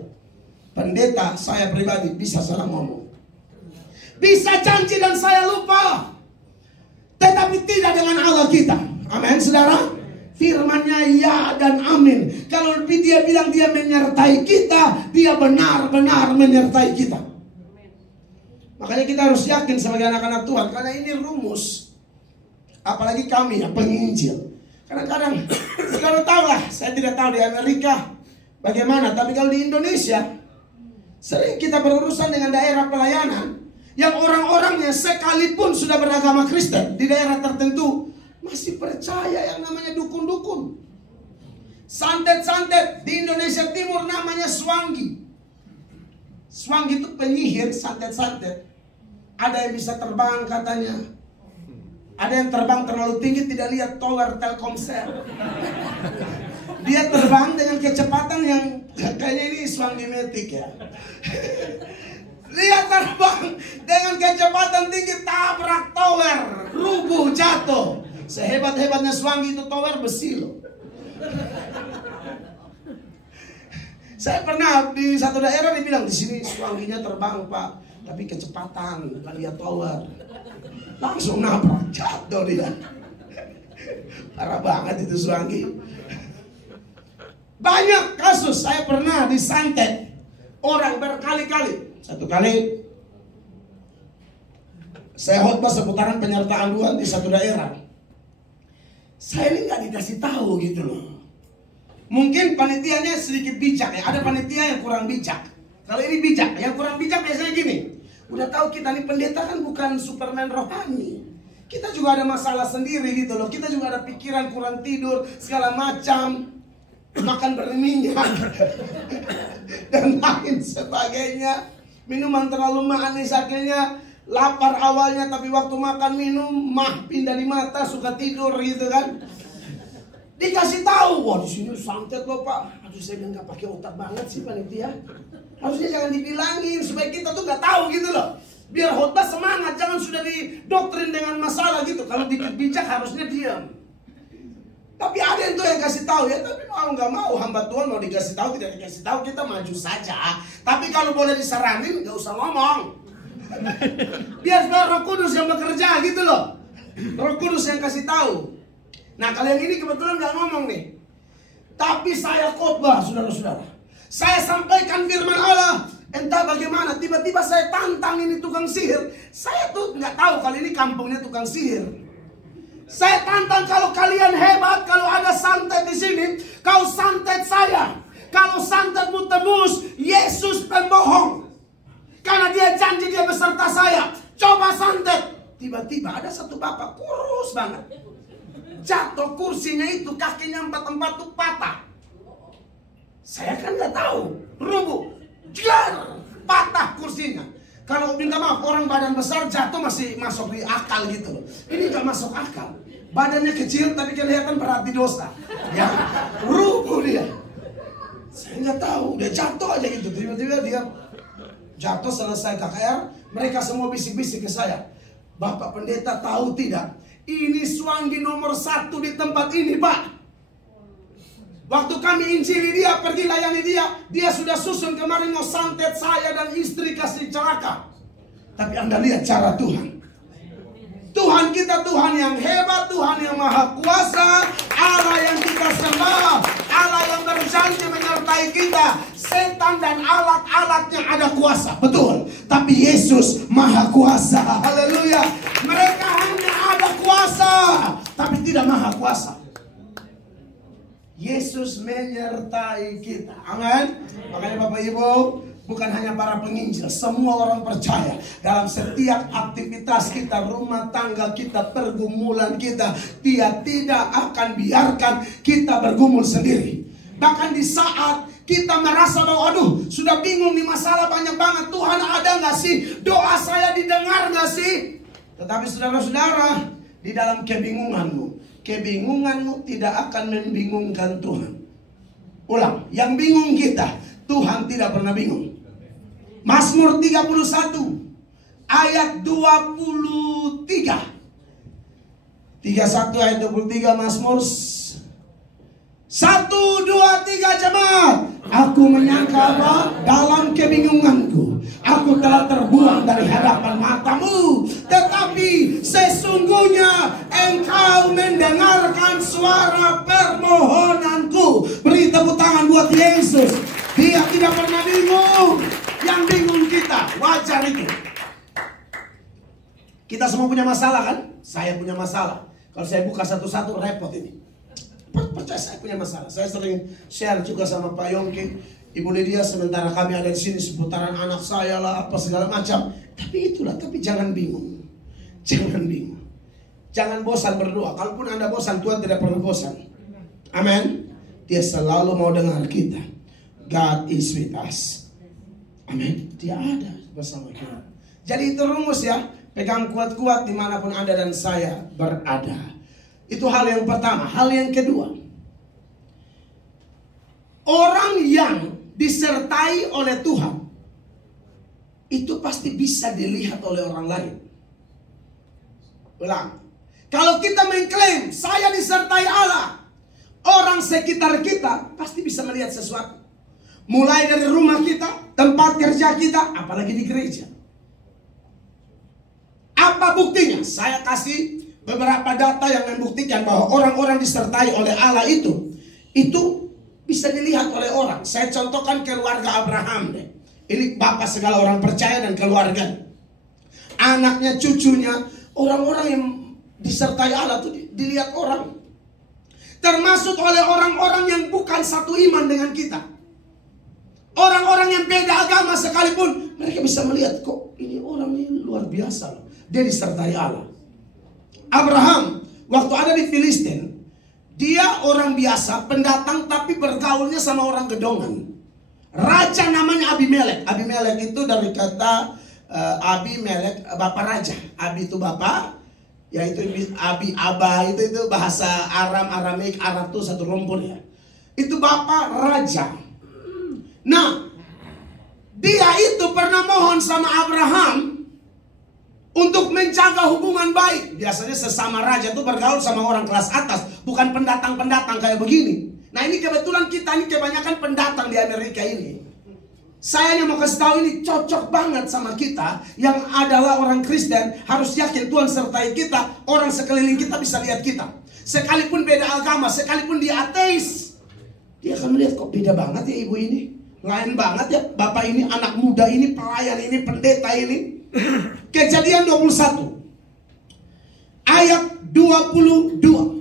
Pendeta, saya pribadi bisa salah ngomong, bisa janji dan saya lupa, tetapi tidak dengan Allah kita. Amin, saudara. Firman-Nya ya dan amin. Kalau dia bilang dia menyertai kita, dia benar-benar menyertai kita. Makanya kita harus yakin sebagai anak-anak Tuhan, karena ini rumus. Apalagi kami yang penginjil. Kadang-kadang, kalau tahu lah, saya tidak tahu di Amerika bagaimana, tapi kalau di Indonesia sering kita berurusan dengan daerah pelayanan yang orang-orangnya sekalipun sudah beragama Kristen, di daerah tertentu masih percaya yang namanya dukun-dukun. Santet-santet di Indonesia Timur namanya swanggi. Swanggi itu penyihir, santet-santet. Ada yang bisa terbang katanya. Ada yang terbang terlalu tinggi, tidak lihat tower Telkomsel. Dia terbang dengan kecepatan yang kayaknya ini swanggimetik ya. Lihat terbang dengan kecepatan tinggi, tabrak tower, rubuh, jatuh. Sehebat-hebatnya swanggi itu tower besi loh. Saya pernah di satu daerah dibilang, di sini swangginya terbang Pak, tapi kecepatan, bukan lihat tower. Langsung nabrak, jatuh dia. Parah banget itu swanggi. Banyak kasus, saya pernah disantet orang berkali-kali. Satu kali saya khotbah seputaran penyertaan Tuhan di satu daerah. Saya ini nggak dikasih tahu gitu loh. Mungkin panitianya sedikit bijak ya. Ada panitia yang kurang bijak. Kalau ini bijak, yang kurang bijak biasanya gini. Udah tahu kita nih pendeta kan bukan Superman rohani. Kita juga ada masalah sendiri gitu loh. Kita juga ada pikiran, kurang tidur, segala macam, makan berminyak dan lain sebagainya. Minuman terlalu manis akhirnya lapar awalnya, tapi waktu makan minum mah pindah di mata, suka tidur gitu kan. Dikasih tahu, wah di sini santet loh Pak. Aduh saya bilang nggak pakai otak banget sih panitia. Harusnya jangan dibilangin supaya kita tuh nggak tahu gitu loh. Biar khotbah semangat, jangan sudah didoktrin dengan masalah gitu. Kalau dikit bijak harusnya diam. Tapi ada yang tuh yang kasih tahu ya, tapi mau nggak mau hamba Tuhan mau dikasih tahu tidak dikasih tahu kita maju saja. Tapi kalau boleh disaranin nggak usah ngomong. Biar Roh Kudus yang bekerja gitu loh. Roh Kudus yang kasih tahu. Nah kalian ini kebetulan nggak ngomong nih. Tapi saya khotbah saudara-saudara. Saya sampaikan firman Allah. Entah bagaimana, tiba-tiba saya tantang ini tukang sihir. Saya tuh nggak tahu kali ini kampungnya tukang sihir. Saya tantang kalau kalian hebat, kalau ada santet di sini, kau santet saya. Kalau santetmu tembus, Yesus pembohong. Karena dia janji dia beserta saya. Coba santet. Tiba-tiba ada satu bapak kurus banget. Jatuh kursinya itu, kakinya empat tuh patah. Saya kan nggak tahu, rubuh. Jar, patah kursinya. Kalau minta maaf, orang badan besar jatuh masih masuk di akal gitu loh. Ini gak masuk akal. Badannya kecil tapi kelihatan berat di dosa. Ya, rubuh dia. Saya nggak tahu, dia jatuh aja gitu. Tiba-tiba dia jatuh, selesai KKR. Mereka semua bisik-bisik ke saya. Bapak pendeta tahu tidak? Ini Swanggi nomor 1 di tempat ini Pak. Waktu kami injili dia, pergi layani dia sudah susun kemarin mau santet saya dan istri kasih celaka. Tapi Anda lihat cara Tuhan. Tuhan kita Tuhan yang hebat, Tuhan yang maha kuasa, Allah yang kita sembah, Allah yang berjanji menyertai kita. Setan dan alat-alatnya ada kuasa, betul. Tapi Yesus maha kuasa, haleluya. Mereka hanya ada kuasa, tapi tidak maha kuasa. Yesus menyertai kita. Amin. Makanya Bapak Ibu, bukan hanya para penginjil, semua orang percaya dalam setiap aktivitas kita, rumah tangga kita, pergumulan kita, dia tidak akan biarkan kita bergumul sendiri. Bahkan di saat kita merasa bahwa aduh sudah bingung nih, masalah banyak banget, Tuhan ada gak sih? Doa saya didengar gak sih? Tetapi saudara-saudara, di dalam kebingunganmu tidak akan membingungkan Tuhan. Ulang, yang bingung kita, Tuhan tidak pernah bingung. Mazmur 31 ayat 23. 31 ayat 23 Mazmur. 1, 2, 3 jemaat. Aku menyangka apa? Dalam kebingunganku aku telah terbuang dari hadapan matamu. Tetapi sesungguhnya engkau mendengarkan suara permohonanku. Beri tepuk tangan buat Yesus. Dia tidak pernah bingung. Yang bingung kita, wajar itu. Kita semua punya masalah kan? Saya punya masalah. Kalau saya buka satu-satu repot ini. Percaya saya punya masalah. Saya sering share juga sama Pak Yongki, Ibu Lydia, sementara kami ada di sini seputaran anak saya lah, apa segala macam. Tapi itulah, tapi jangan bingung. Jangan bingung. Jangan bosan berdoa. Kalaupun Anda bosan, Tuhan tidak pernah bosan. Amin. Dia selalu mau dengar kita. God is with us. Amin. Dia ada bersama kita. Jadi itu rumus ya. Pegang kuat-kuat dimanapun Anda dan saya berada. Itu hal yang pertama. Hal yang kedua, orang yang disertai oleh Tuhan itu pasti bisa dilihat oleh orang lain. Ulang. Kalau kita mengklaim saya disertai Allah, orang sekitar kita pasti bisa melihat sesuatu. Mulai dari rumah kita, tempat kerja kita, apalagi di gereja. Apa buktinya? Saya kasih beberapa data yang membuktikan bahwa orang-orang disertai oleh Allah itu bisa dilihat oleh orang. Saya contohkan keluarga Abraham deh. Ini bapak segala orang percaya dan keluarga. Anaknya, cucunya, orang-orang yang disertai Allah itu dilihat orang. Termasuk oleh orang-orang yang bukan satu iman dengan kita. Orang-orang yang beda agama sekalipun, mereka bisa melihat kok ini orang luar biasa loh. Dia disertai Allah. Abraham waktu ada di Filistin, dia orang biasa, pendatang tapi bergaulnya sama orang gedongan. Raja namanya Abimelek. Abimelek itu dari kata Abimelek, bapak raja. Abi itu bapak, yaitu Abi Abah itu bahasa Aramaik, Arab itu satu rumpun ya. Itu bapak raja. Nah, dia itu pernah mohon sama Abraham untuk menjaga hubungan baik. Biasanya sesama raja itu bergaul sama orang kelas atas, bukan pendatang-pendatang kayak begini. Nah ini kebetulan kita ini kebanyakan pendatang di Amerika ini. Saya yang mau kasih tahu ini cocok banget sama kita yang adalah orang Kristen. Harus yakin Tuhan sertai kita. Orang sekeliling kita bisa lihat kita. Sekalipun beda agama, sekalipun dia ateis, dia akan melihat kok beda banget ya ibu ini. Lain banget ya bapak ini, anak muda ini, pelayan ini, pendeta ini. Kejadian 21 ayat 22.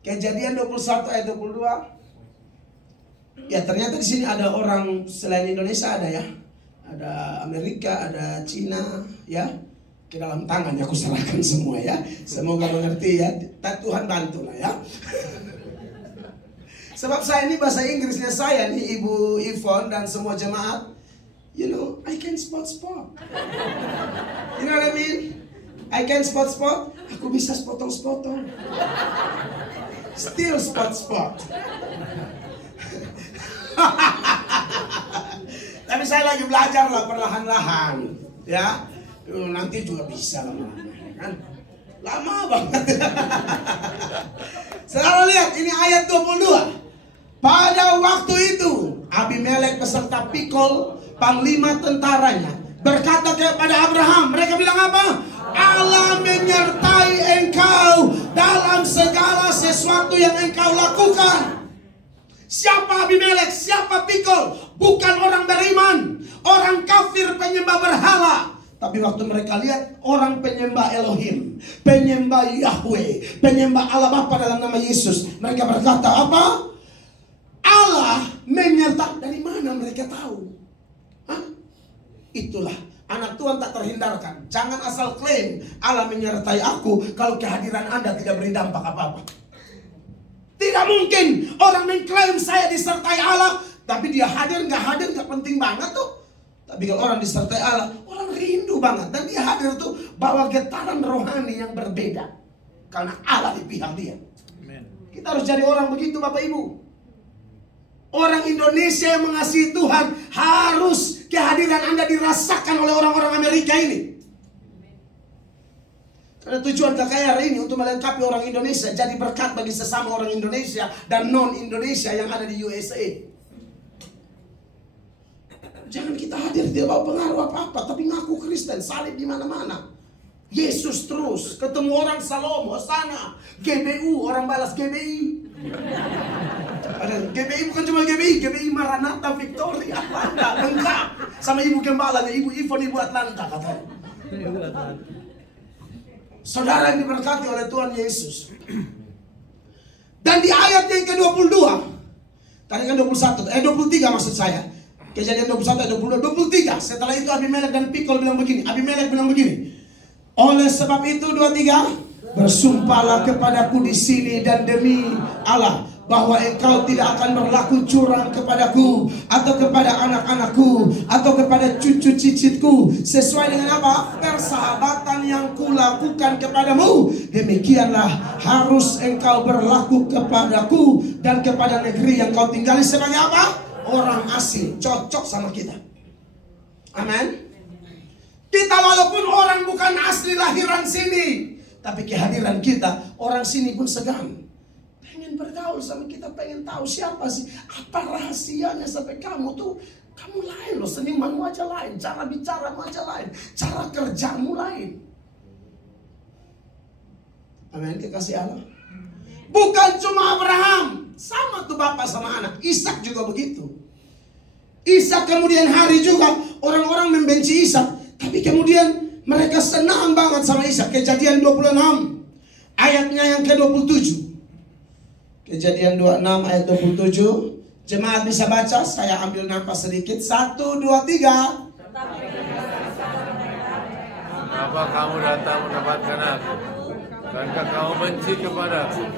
Kejadian 21 ayat 22. Ya ternyata di sini ada orang selain Indonesia, ada ya. Ada Amerika, ada Cina ya. Ke dalam tangan aku serahkan semua ya. Semoga mengerti ya. Tuhan bantu lah ya. Sebab saya ini bahasa Inggrisnya saya nih Ibu Yvonne dan semua jemaat. You know, I can spot. You know what I mean? I can spot. Aku bisa sepotong. Still spot. Tapi saya lagi belajar lah perlahan-lahan, ya. Nanti juga bisa lama-lama, kan? Lama banget. Saudara lihat, ini ayat 22. Pada waktu itu, Abimelek beserta Pikol, panglima tentaranya, berkata kepada Abraham. Mereka bilang apa? Allah menyertai engkau dalam segala sesuatu yang engkau lakukan. Siapa Abimelek? Siapa Pikol? Bukan orang beriman, orang kafir penyembah berhala. Tapi waktu mereka lihat orang penyembah Elohim, penyembah Yahweh, penyembah Allah Bapa dalam nama Yesus, mereka berkata apa? Allah menyertai. Dari mana mereka tahu? Hah? Itulah anak Tuhan tak terhindarkan. Jangan asal klaim Allah menyertai aku kalau kehadiran Anda tidak beri dampak apa-apa. Tidak mungkin orang mengklaim saya disertai Allah, tapi dia hadir nggak penting banget tuh. Tapi kalau orang disertai Allah, orang rindu banget. Dan dia hadir tuh bawa getaran rohani yang berbeda. Karena Allah di pihak dia. Amen. Kita harus jadi orang begitu Bapak Ibu. Orang Indonesia yang mengasihi Tuhan, harus kehadiran Anda dirasakan oleh orang-orang Amerika ini. Karena tujuan KKR ini untuk melengkapi orang Indonesia, jadi berkat bagi sesama orang Indonesia dan non-Indonesia yang ada di USA. Jangan kita hadir tidak bawa pengaruh apa-apa, tapi ngaku Kristen, salib di mana-mana. Yesus terus, ketemu orang Salomo sana, GBU, orang balas GBI. Ada GBI, bukan cuma GBI Maranatha Victoria Atlanta, lengkap sama ibu gembalanya, ibu Yvonne, ibu Atlanta katanya. Saudara yang diberkati oleh Tuhan Yesus. Dan di ayat yang ke-22, tadi kan 21, 23 maksud saya. Kejadian 21 ayat 22, 23. Setelah itu Abimelek dan Pikol bilang begini. Abimelek bilang begini. Oleh sebab itu 23, bersumpahlah kepadaku di sini dan demi Allah bahwa engkau tidak akan berlaku curang kepadaku atau kepada anak-anakku atau kepada cucu cicitku sesuai dengan apa? Persahabatan yang kulakukan kepadamu. Demikianlah harus engkau berlaku kepadaku dan kepada negeri yang kau tinggali sebagai apa? Orang asing. Cocok sama kita. Amin. Kita walaupun orang bukan asli lahiran sini, tapi kehadiran kita, orang sini pun segan. Pengen bergaul sama kita, pengen tahu siapa sih, apa rahasianya sampai kamu tuh, kamu lain loh, senyumanmu aja lain, cara bicaramu aja lain, cara kerjamu lain. Amin, kekasih Allah. Bukan cuma Abraham, sama tuh bapak sama anak. Ishak juga begitu. Ishak kemudian hari juga orang-orang membenci Ishak. Tapi kemudian mereka senang banget sama Ishak. Kejadian 26 ayatnya yang ke-27. Kejadian 26 ayat 27. Jemaat bisa baca, saya ambil nafas sedikit. 1, 2, 3. Kenapa kamu datang mendapatkan aku? Bukankah kamu benci kepadaku?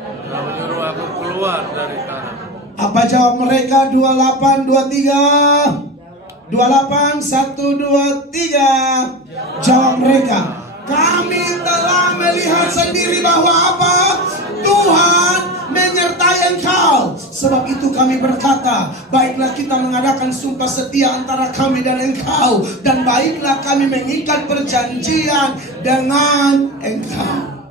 Kamu menyuruh aku keluar dari tanah. Apa jawab mereka? 28, 23. 28, 1, 2, 3. Jawab mereka, kami telah melihat sendiri bahwa apa? Tuhan menyertai engkau. Sebab itu kami berkata, baiklah kita mengadakan sumpah setia antara kami dan engkau, dan baiklah kami mengikat perjanjian dengan engkau.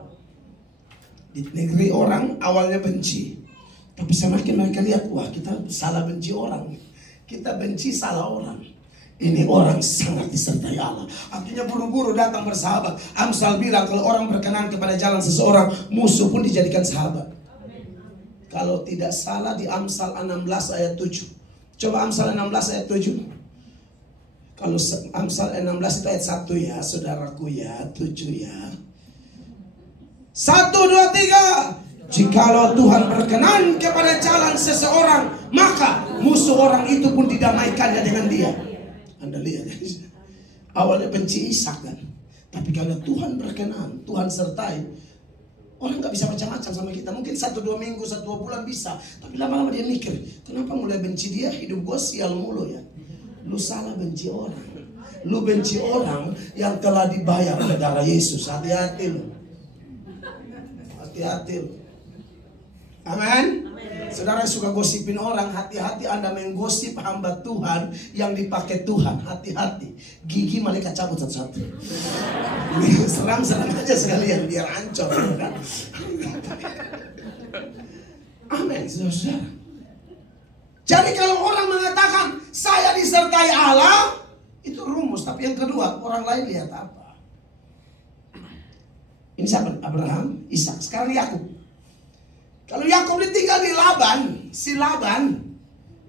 Di negeri orang awalnya benci, tapi semakin mereka lihat, wah kita salah benci orang, kita benci salah orang. Ini orang sangat disertai Allah. Akhirnya buru-buru datang bersahabat. Amsal bilang kalau orang berkenan kepada jalan seseorang, musuh pun dijadikan sahabat. Kalau tidak salah di Amsal 16 ayat 7. Coba Amsal 16 ayat 7. Kalau Amsal 16 itu ayat 1 ya, saudaraku ya, 7 ya. 1, 2, 3. Jikalau Tuhan berkenan kepada jalan seseorang, maka musuh orang itu pun didamaikannya dengan dia. Anda lihat, awalnya benci Ishak kan, tapi kalau Tuhan berkenan, Tuhan sertai, orang nggak bisa macam-macam sama kita. Mungkin 1-2 minggu, 1-2 bulan bisa, tapi lama-lama dia mikir, kenapa mulai benci dia? Hidup gue sial mulu ya. Lu salah benci orang. Lu benci orang yang telah dibayar oleh darah Yesus. Hati-hati lu. Hati-hati lu. Amin. Saudara suka gosipin orang, hati-hati Anda menggosip hamba Tuhan yang dipakai Tuhan. Hati-hati, gigi malaikat cabut satu-satu. Serang-serang aja sekalian biar ancur kan? Amin, saudara. Jadi kalau orang mengatakan saya disertai Allah, itu rumus. Tapi yang kedua, orang lain lihat apa? Ini siapa? Abraham, Ishak, sekarang Yakub. Kalau Yakub ditinggal di Laban, si Laban,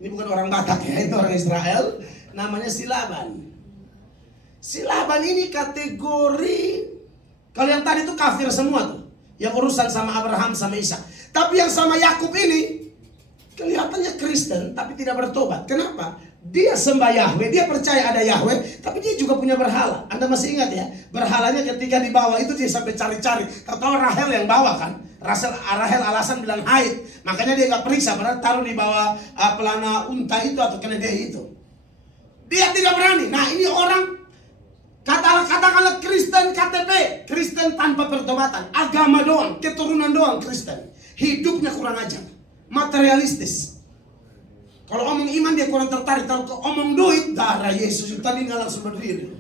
ini bukan orang Batak ya, itu orang Israel, namanya si Laban. Si Laban ini kategori, kalau yang tadi itu kafir semua tuh, yang urusan sama Abraham sama Ishak. Tapi yang sama Yakub ini kelihatannya Kristen tapi tidak bertobat. Kenapa? Dia sembah Yahweh, dia percaya ada Yahweh, tapi dia juga punya berhala. Anda masih ingat ya, berhalanya ketika dibawa itu dia sampai cari-cari. Tahu Rahel yang bawa kan? Rahel alasan bilang haid, makanya dia nggak periksa, padahal taruh di bawah pelana unta itu atau keledai itu. Dia tidak berani. Nah ini orang katakanlah Kristen KTP, Kristen tanpa pertobatan, agama doang, keturunan doang Kristen, hidupnya kurang ajar, materialistis. Kalau omong iman dia kurang tertarik, kalau omong duit darah Yesus itu tadi nggak langsung berdiri.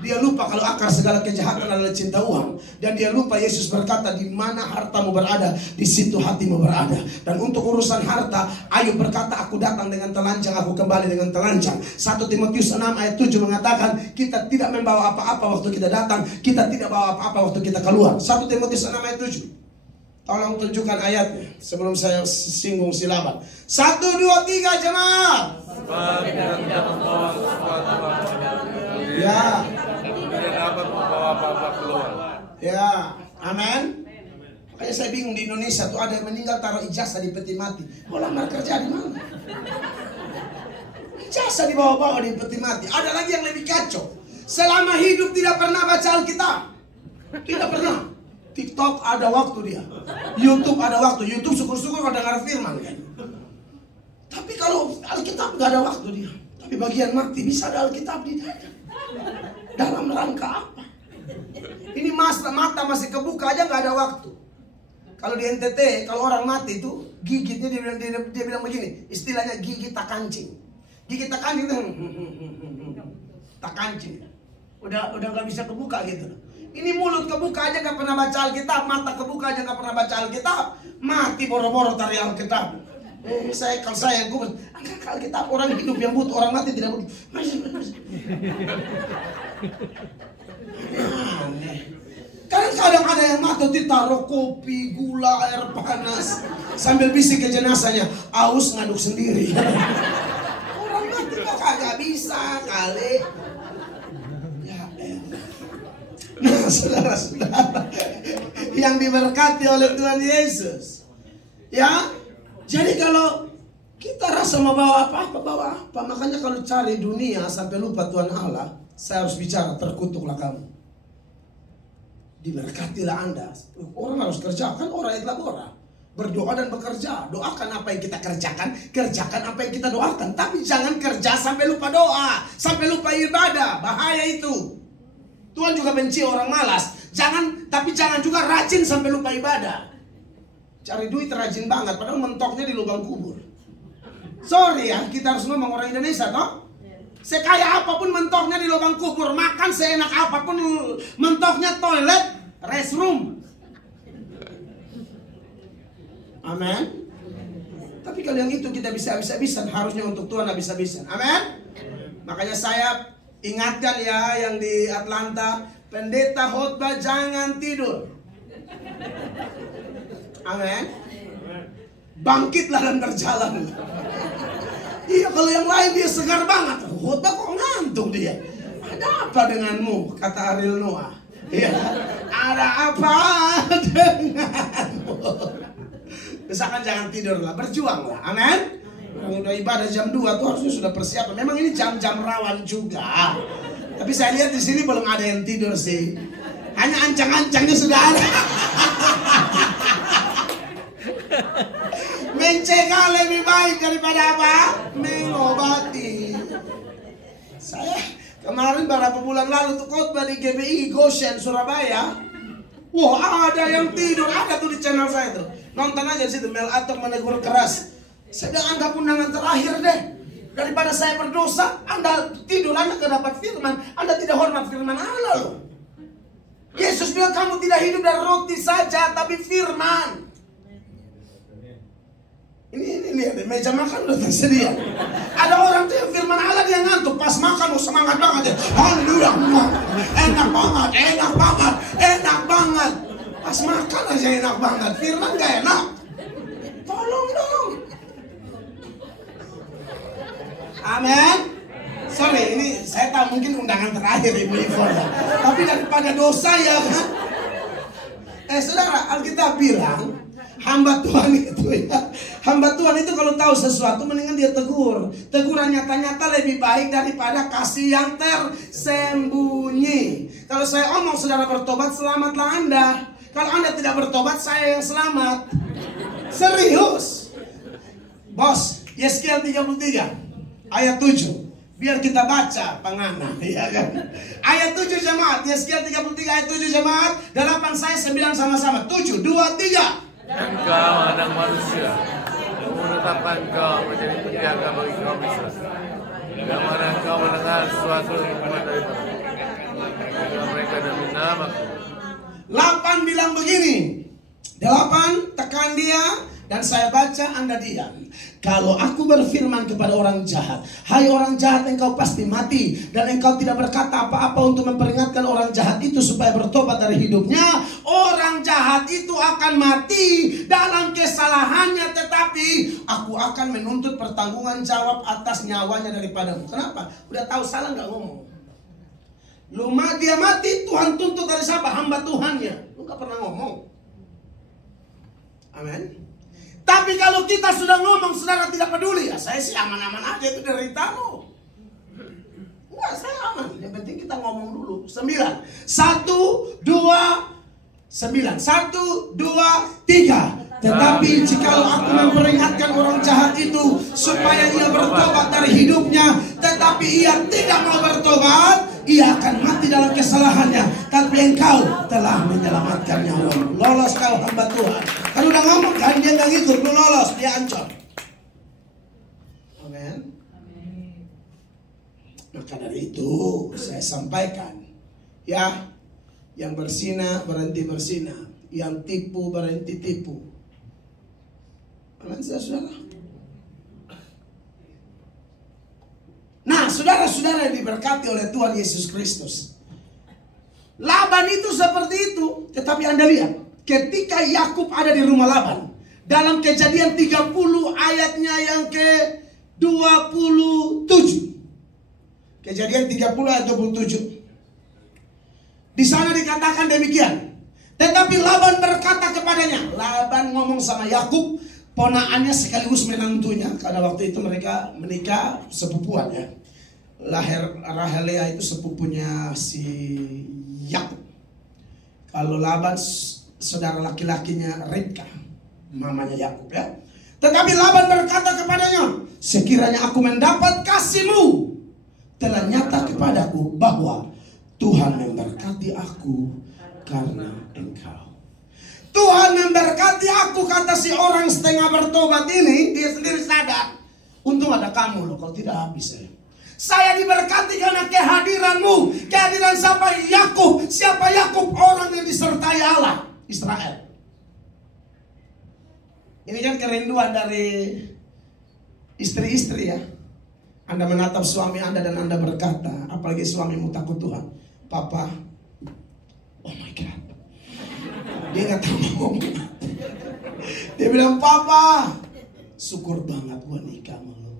Dia lupa kalau akar segala kejahatan adalah cinta uang. Dan dia lupa Yesus berkata, di mana hartamu berada, di situ hatimu berada. Dan untuk urusan harta, Ayub berkata, aku datang dengan telanjang, aku kembali dengan telanjang. 1 Timotius 6 ayat 7 mengatakan, kita tidak membawa apa-apa waktu kita datang, kita tidak bawa apa-apa waktu kita keluar. 1 Timotius 6 ayat 7. Tolong tunjukkan ayatnya sebelum saya singgung si Laban. 1, 2, 3 jemaah. Ya. Tidak dapat membawa apa-apa keluar. Ya, amin. Makanya saya bingung di Indonesia tuh ada yang meninggal taruh ijazah di peti mati. Mau lamar kerja di mana? Ijazah dibawa-bawa di peti mati. Ada lagi yang lebih kacau. Selama hidup tidak pernah baca Alkitab. Tidak pernah. TikTok ada waktu dia. YouTube ada waktu. YouTube syukur-syukur kalau dengar firman kan. Tapi kalau Alkitab gak ada waktu dia. Tapi bagian mati bisa ada Alkitab di dada. Dalam rangka apa? Ini mata masih kebuka aja gak ada waktu. Kalau di NTT, kalau orang mati itu gigitnya dia bilang begini, istilahnya gigit tak kancing. Gigit tak kancing itu tak kancing. Udah gak bisa kebuka gitu. Ini mulut kebuka aja gak pernah baca Alkitab, mata kebuka aja gak pernah baca Alkitab, mati boro-boro tarik Alkitab. Kalau saya gue angkat Alkitab, orang hidup yang butuh, orang mati tidak butuh. Kadang-kadang ada yang mati ditaruh kopi, gula, air panas, sambil bisik ke jenazahnya, aus ngaduk sendiri. Orang mati kok kagak bisa kali. Nah, saudara-saudara yang diberkati oleh Tuhan Yesus, ya. Jadi kalau kita rasa mau bawa apa. Makanya kalau cari dunia sampai lupa Tuhan Allah, saya harus bicara, terkutuklah kamu. Diberkatilah Anda. Orang harus kerjakan, orang yang labora. Berdoa dan bekerja. Doakan apa yang kita kerjakan, kerjakan apa yang kita doakan. Tapi jangan kerja sampai lupa doa, sampai lupa ibadah. Bahaya itu. Tuhan juga benci orang malas. Tapi jangan juga rajin sampai lupa ibadah. Cari duit rajin banget, padahal mentoknya di lubang kubur. Sorry ya, kita harus ngomong orang Indonesia toh. Sekaya apapun mentoknya di lubang kubur, makan seenak apapun mentoknya toilet, restroom. Amin. Tapi kalau yang itu kita bisa habis-habisan, harusnya untuk Tuhan habis-habisan. Amin. Makanya saya ingatkan ya yang di Atlanta, pendeta khotbah jangan tidur. Amin. Bangkitlah dan berjalan. Iya, kalau yang lain dia segar banget, khotbah kok ngantuk dia. Ada apa denganmu? Kata Ariel Noah. Iya, ada apa denganmu? Misalkan jangan tidur lah, berjuang lah. Amin. Orang udah ibadah jam 2 tuh harusnya sudah persiapan. Memang ini jam-jam rawan juga. Tapi saya lihat di sini belum ada yang tidur sih. Hanya ancang-ancangnya sudah ada. Mencegah lebih baik daripada apa? Mengobati. Saya kemarin beberapa bulan lalu tuh khotbah di GBI Goshen Surabaya. Wah, ada yang tidur, ada tuh di channel saya tuh. Nonton aja situ, Mel Atok menegur keras. Saya bilang anggap undangan terakhir deh. Daripada saya berdosa, Anda tidur, Anda kedapat firman, Anda tidak hormat firman Allah loh. Yesus bilang kamu tidak hidup dari roti saja, tapi firman. Ini lihat, meja makan udah tersedia. Ada orang tuh yang firman Allah dia ngantuk, pas makan semangat banget ya. Haleluya, enak banget, enak banget, enak banget. Pas makan aja enak banget, firman gak enak. Tolong dong. Amin. Sorry, ini saya tahu mungkin undangan terakhir Ibu Ivon ya. Tapi daripada dosa ya kan. Saudara, Alkitab bilang hamba Tuhan itu ya, hamba Tuhan itu kalau tahu sesuatu mendingan dia tegur. Teguran nyata-nyata lebih baik daripada kasih yang tersembunyi. Kalau saya omong saudara bertobat, selamatlah Anda. Kalau Anda tidak bertobat, saya yang selamat. Serius. Bos, Yeskiel 33 ayat 7. Biar kita baca pangana, ya kan? Ayat 7 jemaat, Yeskiel 33 ayat 7 jemaat. 8 saya 9 sama-sama. 7, 2, 3. Engkau anak manusia, yang menetapkan kau menjadi penjaga bagi kaum Israel. Yang mana engkau mendengar sesuatu yang keluar dari mereka demi namaku. 8 bilang begini. 8 tekan dia dan saya baca Anda diam. Kalau aku berfirman kepada orang jahat, hai orang jahat, engkau pasti mati, dan engkau tidak berkata apa-apa untuk memperingatkan orang jahat itu supaya bertobat dari hidupnya, orang jahat itu akan mati dalam kesalahannya, tetapi aku akan menuntut pertanggungan jawab atas nyawanya daripadamu. Kenapa? Udah tahu salah nggak ngomong. Dia mati, Tuhan tuntut dari siapa? Hamba Tuhannya. Lu nggak pernah ngomong. Amin. Tapi kalau kita sudah ngomong, saudara tidak peduli, ya saya sih aman-aman aja, itu derita lo. Enggak, saya aman. Yang penting kita ngomong dulu. 9. 1, 2, 9. 1, 2, 3. Tetapi jikalau aku memperingatkan orang jahat itu supaya ia bertobat dari hidupnya, tetapi ia tidak mau bertobat, ia akan mati dalam kesalahannya. Tapi engkau telah menyelamatkan nyawamu. Lolos kau hamba Tuhan. Kan udah ngomong kan, dia nggak ngikut, lu lolos, dia ancam. Amin. Maka dari itu saya sampaikan, ya, yang bersinah berhenti bersinah, yang tipu berhenti tipu. Amin, saudara. Nah, saudara-saudara yang diberkati oleh Tuhan Yesus Kristus, Laban itu seperti itu. Tetapi Anda lihat, ketika Yakub ada di rumah Laban, dalam Kejadian 30 ayatnya yang ke-27. Kejadian 30 ayat 27. Di sana dikatakan demikian. Tetapi Laban berkata kepadanya, Laban ngomong sama Yakub, ponaannya sekaligus menantunya, karena waktu itu mereka menikah sepupuan ya. Rahelea itu sepupunya si Yakub. Lalu Laban saudara laki-lakinya Ribka, mamanya Yakub ya. Tetapi Laban berkata kepadanya, sekiranya aku mendapat kasih-Mu, telah nyata kepadaku bahwa Tuhan memberkati aku karena Engkau. Tuhan memberkati aku, kata si orang setengah bertobat ini. Dia sendiri sadar, untung ada kamu loh, kalau tidak habis saya. Saya diberkati karena kehadiran-Mu. Kehadiran siapa? Yakub. Siapa Yakub? Orang yang disertai Allah, Israel. Ini kan kerinduan dari istri-istri ya. Anda menatap suami Anda dan Anda berkata, apalagi suamimu takut Tuhan, Papa, oh my God, dia nggak tahu ngomong. Dia bilang, Papa, syukur banget gua nikah sama lu.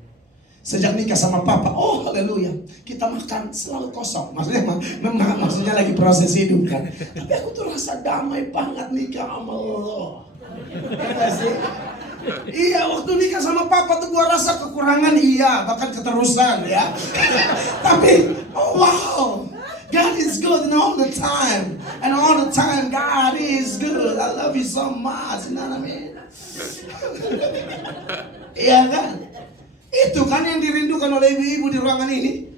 Sejak nikah sama Papa, oh haleluya, kita makan selalu kosong. Maksudnya lagi proses hidup kan. Tapi aku tuh rasa damai banget nikah sama lu. Iya sih? Iya, waktu nikah sama Papa tuh gua rasa kekurangan, iya, bahkan keterusan ya. Tapi oh wow, God is good and all the time. And all the time God is good. I love you so much. You know what I mean? Iya kan? Itu kan yang dirindukan oleh ibu-ibu di ruangan ini.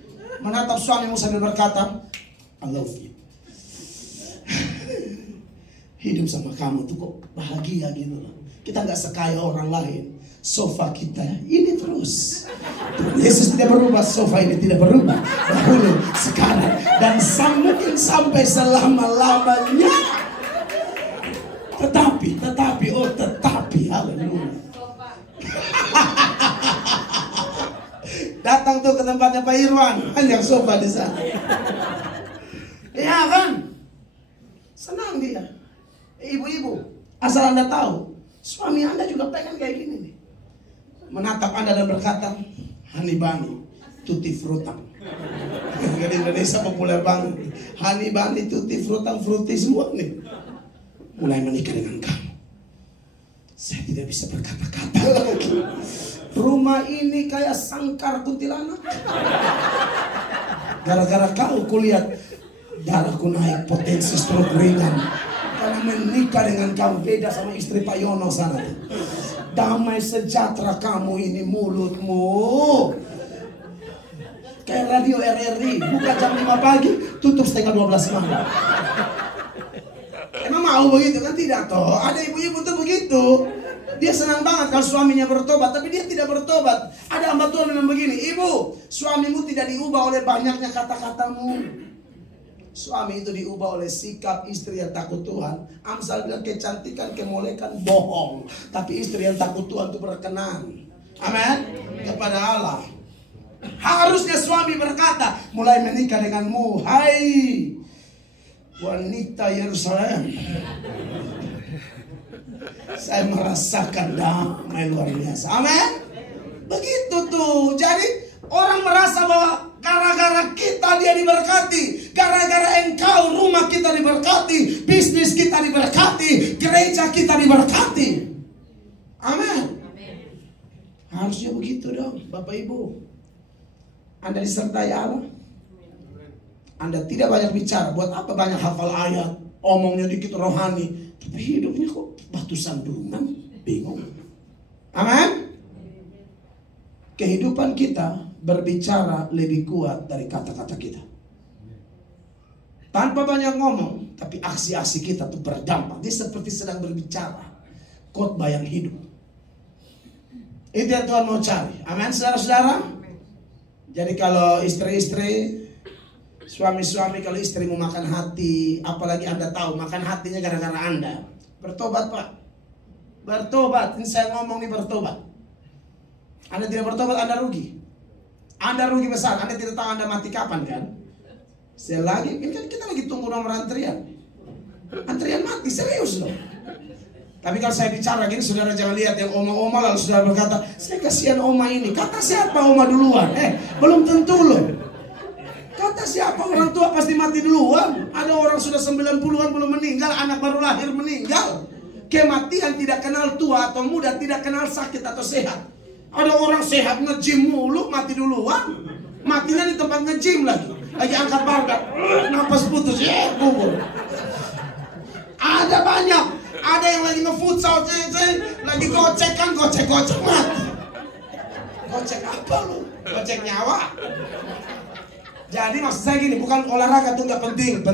Menatap suamimu sambil berkata, I love you. Hidup sama kamu tuh kok bahagia gitu loh. Kita nggak sekaya orang lain. Sofa kita ini terus. Yesus tidak berubah, sofa ini tidak berubah. Dahulu, sekarang, dan mungkin sampai selama-lamanya. Tetapi, haleluya. Datang tuh ke tempatnya Pak Irwan, hanya sofa di sana. Iya kan? Senang dia. Ibu-ibu, asal Anda tahu, suami Anda juga pengen kayak gini nih. Menatap Anda dan berkata, honey bunny, tutti fruttang. Di Indonesia populer banget. Honey bunny, tutti fruttang, fruity semua nih. Mulai menikah dengan kamu, saya tidak bisa berkata-kata lagi. Rumah ini kayak sangkar kuntilanak. Gara-gara kau kulihat darahku naik, potensi stroke ringan. Karena menikah dengan kamu, beda sama istri Pak Yono sana. Damai sejahtera kamu ini mulutmu. Kayak radio RRI, buka jam 5 pagi, tutup setengah 12 malam. Emang mau begitu kan? Tidak toh. Ada ibu-ibu tuh begitu. Dia senang banget kalau suaminya bertobat, tapi dia tidak bertobat. Ada hamba Tuhan yang begini, ibu, suamimu tidak diubah oleh banyaknya kata-katamu. Suami itu diubah oleh sikap istri yang takut Tuhan. Amsal bilang kecantikan, kemolekan, bohong. Tapi istri yang takut Tuhan itu berkenan. Amin. Kepada Allah. Harusnya suami berkata, mulai menikah denganmu, hai wanita Yerusalem, saya merasakan damai luar biasa. Amin. Begitu tuh. Jadi orang merasa bahwa gara-gara kita dia diberkati, gara-gara engkau rumah kita diberkati, bisnis kita diberkati, gereja kita diberkati. Amin. Harusnya begitu dong, Bapak Ibu. Anda disertai Allah. Anda tidak banyak bicara. Buat apa banyak hafal ayat, omongnya dikit rohani, tapi hidupnya kok batu sandungan, bingung. Amin. Kehidupan kita berbicara lebih kuat dari kata-kata kita. Tanpa banyak ngomong, tapi aksi-aksi kita tuh berdampak. Dia seperti sedang berbicara khotbah yang hidup. Itu yang Tuhan mau cari. Amin, saudara-saudara. Jadi kalau istri-istri, suami-suami, kalau istrimu makan hati, apalagi Anda tahu makan hatinya gara-gara Anda, bertobat Pak. Bertobat. Ini saya ngomong nih, bertobat. Anda tidak bertobat, Anda rugi. Anda rugi besar. Anda tidak tahu Anda mati kapan kan? Saya lagi, ini kan kita lagi tunggu nomor antrian. Antrian mati, serius loh. Tapi kalau saya bicara gini, saudara jangan lihat yang oma-oma lalu saudara berkata, saya kasihan oma ini. Kata siapa oma duluan? Belum tentu loh. Kata siapa orang tua pasti mati duluan. Ada orang sudah 90-an belum meninggal, anak baru lahir meninggal. Kematian tidak kenal tua atau muda, tidak kenal sakit atau sehat. Ada orang sehat nge-gym mulu, mati duluan. Matinya di tempat nge-gym lagi angkat barga, napas putus, kubur. Ada banyak. Ada yang lagi nge-futsal, lagi gocek mati. Gocek apa lu? Gocek nyawa. Jadi maksud saya gini, bukan olahraga tuh nggak penting,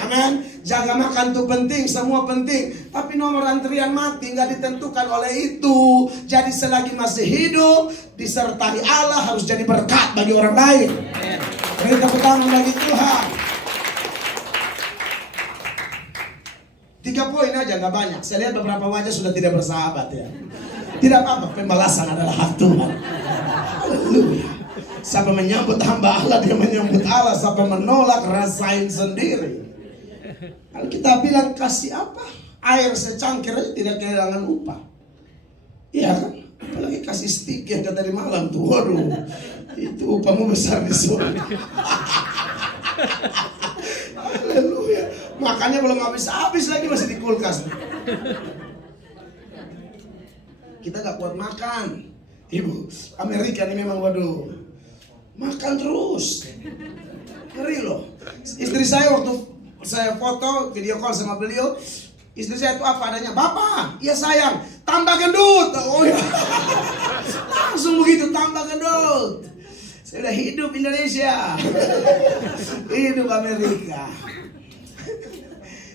amin. Jaga makan tuh penting, semua penting. Tapi nomor antrian mati nggak ditentukan oleh itu. Jadi selagi masih hidup, disertai Allah harus jadi berkat bagi orang lain. Beri tepuk tangan bagi Tuhan. 3 poin aja, nggak banyak. Saya lihat beberapa wajah sudah tidak bersahabat ya. Tidak apa-apa, pembalasan adalah hak Tuhan. Haleluya. Siapa menyambut hamba Allah, dia menyambut Allah. Siapa menolak, rasain sendiri. Kalau kita bilang kasih apa? Air secangkir aja tidak kehilangan upah. Iya kan? Apalagi kasih stik yang tadi malam tuh. Waduh, itu upahmu besar di surga. Haleluya. Makannya belum habis lagi masih di kulkas. Kita gak kuat makan. Ibu, Amerika ini memang waduh. Makan terus. Ngeri loh. Istri saya waktu saya foto, video call sama beliau, istri saya itu apa adanya. Bapak, iya sayang, tambah gendut. Oh ya. Langsung begitu, tambah gendut. Saya udah hidup Indonesia. Hidup Amerika.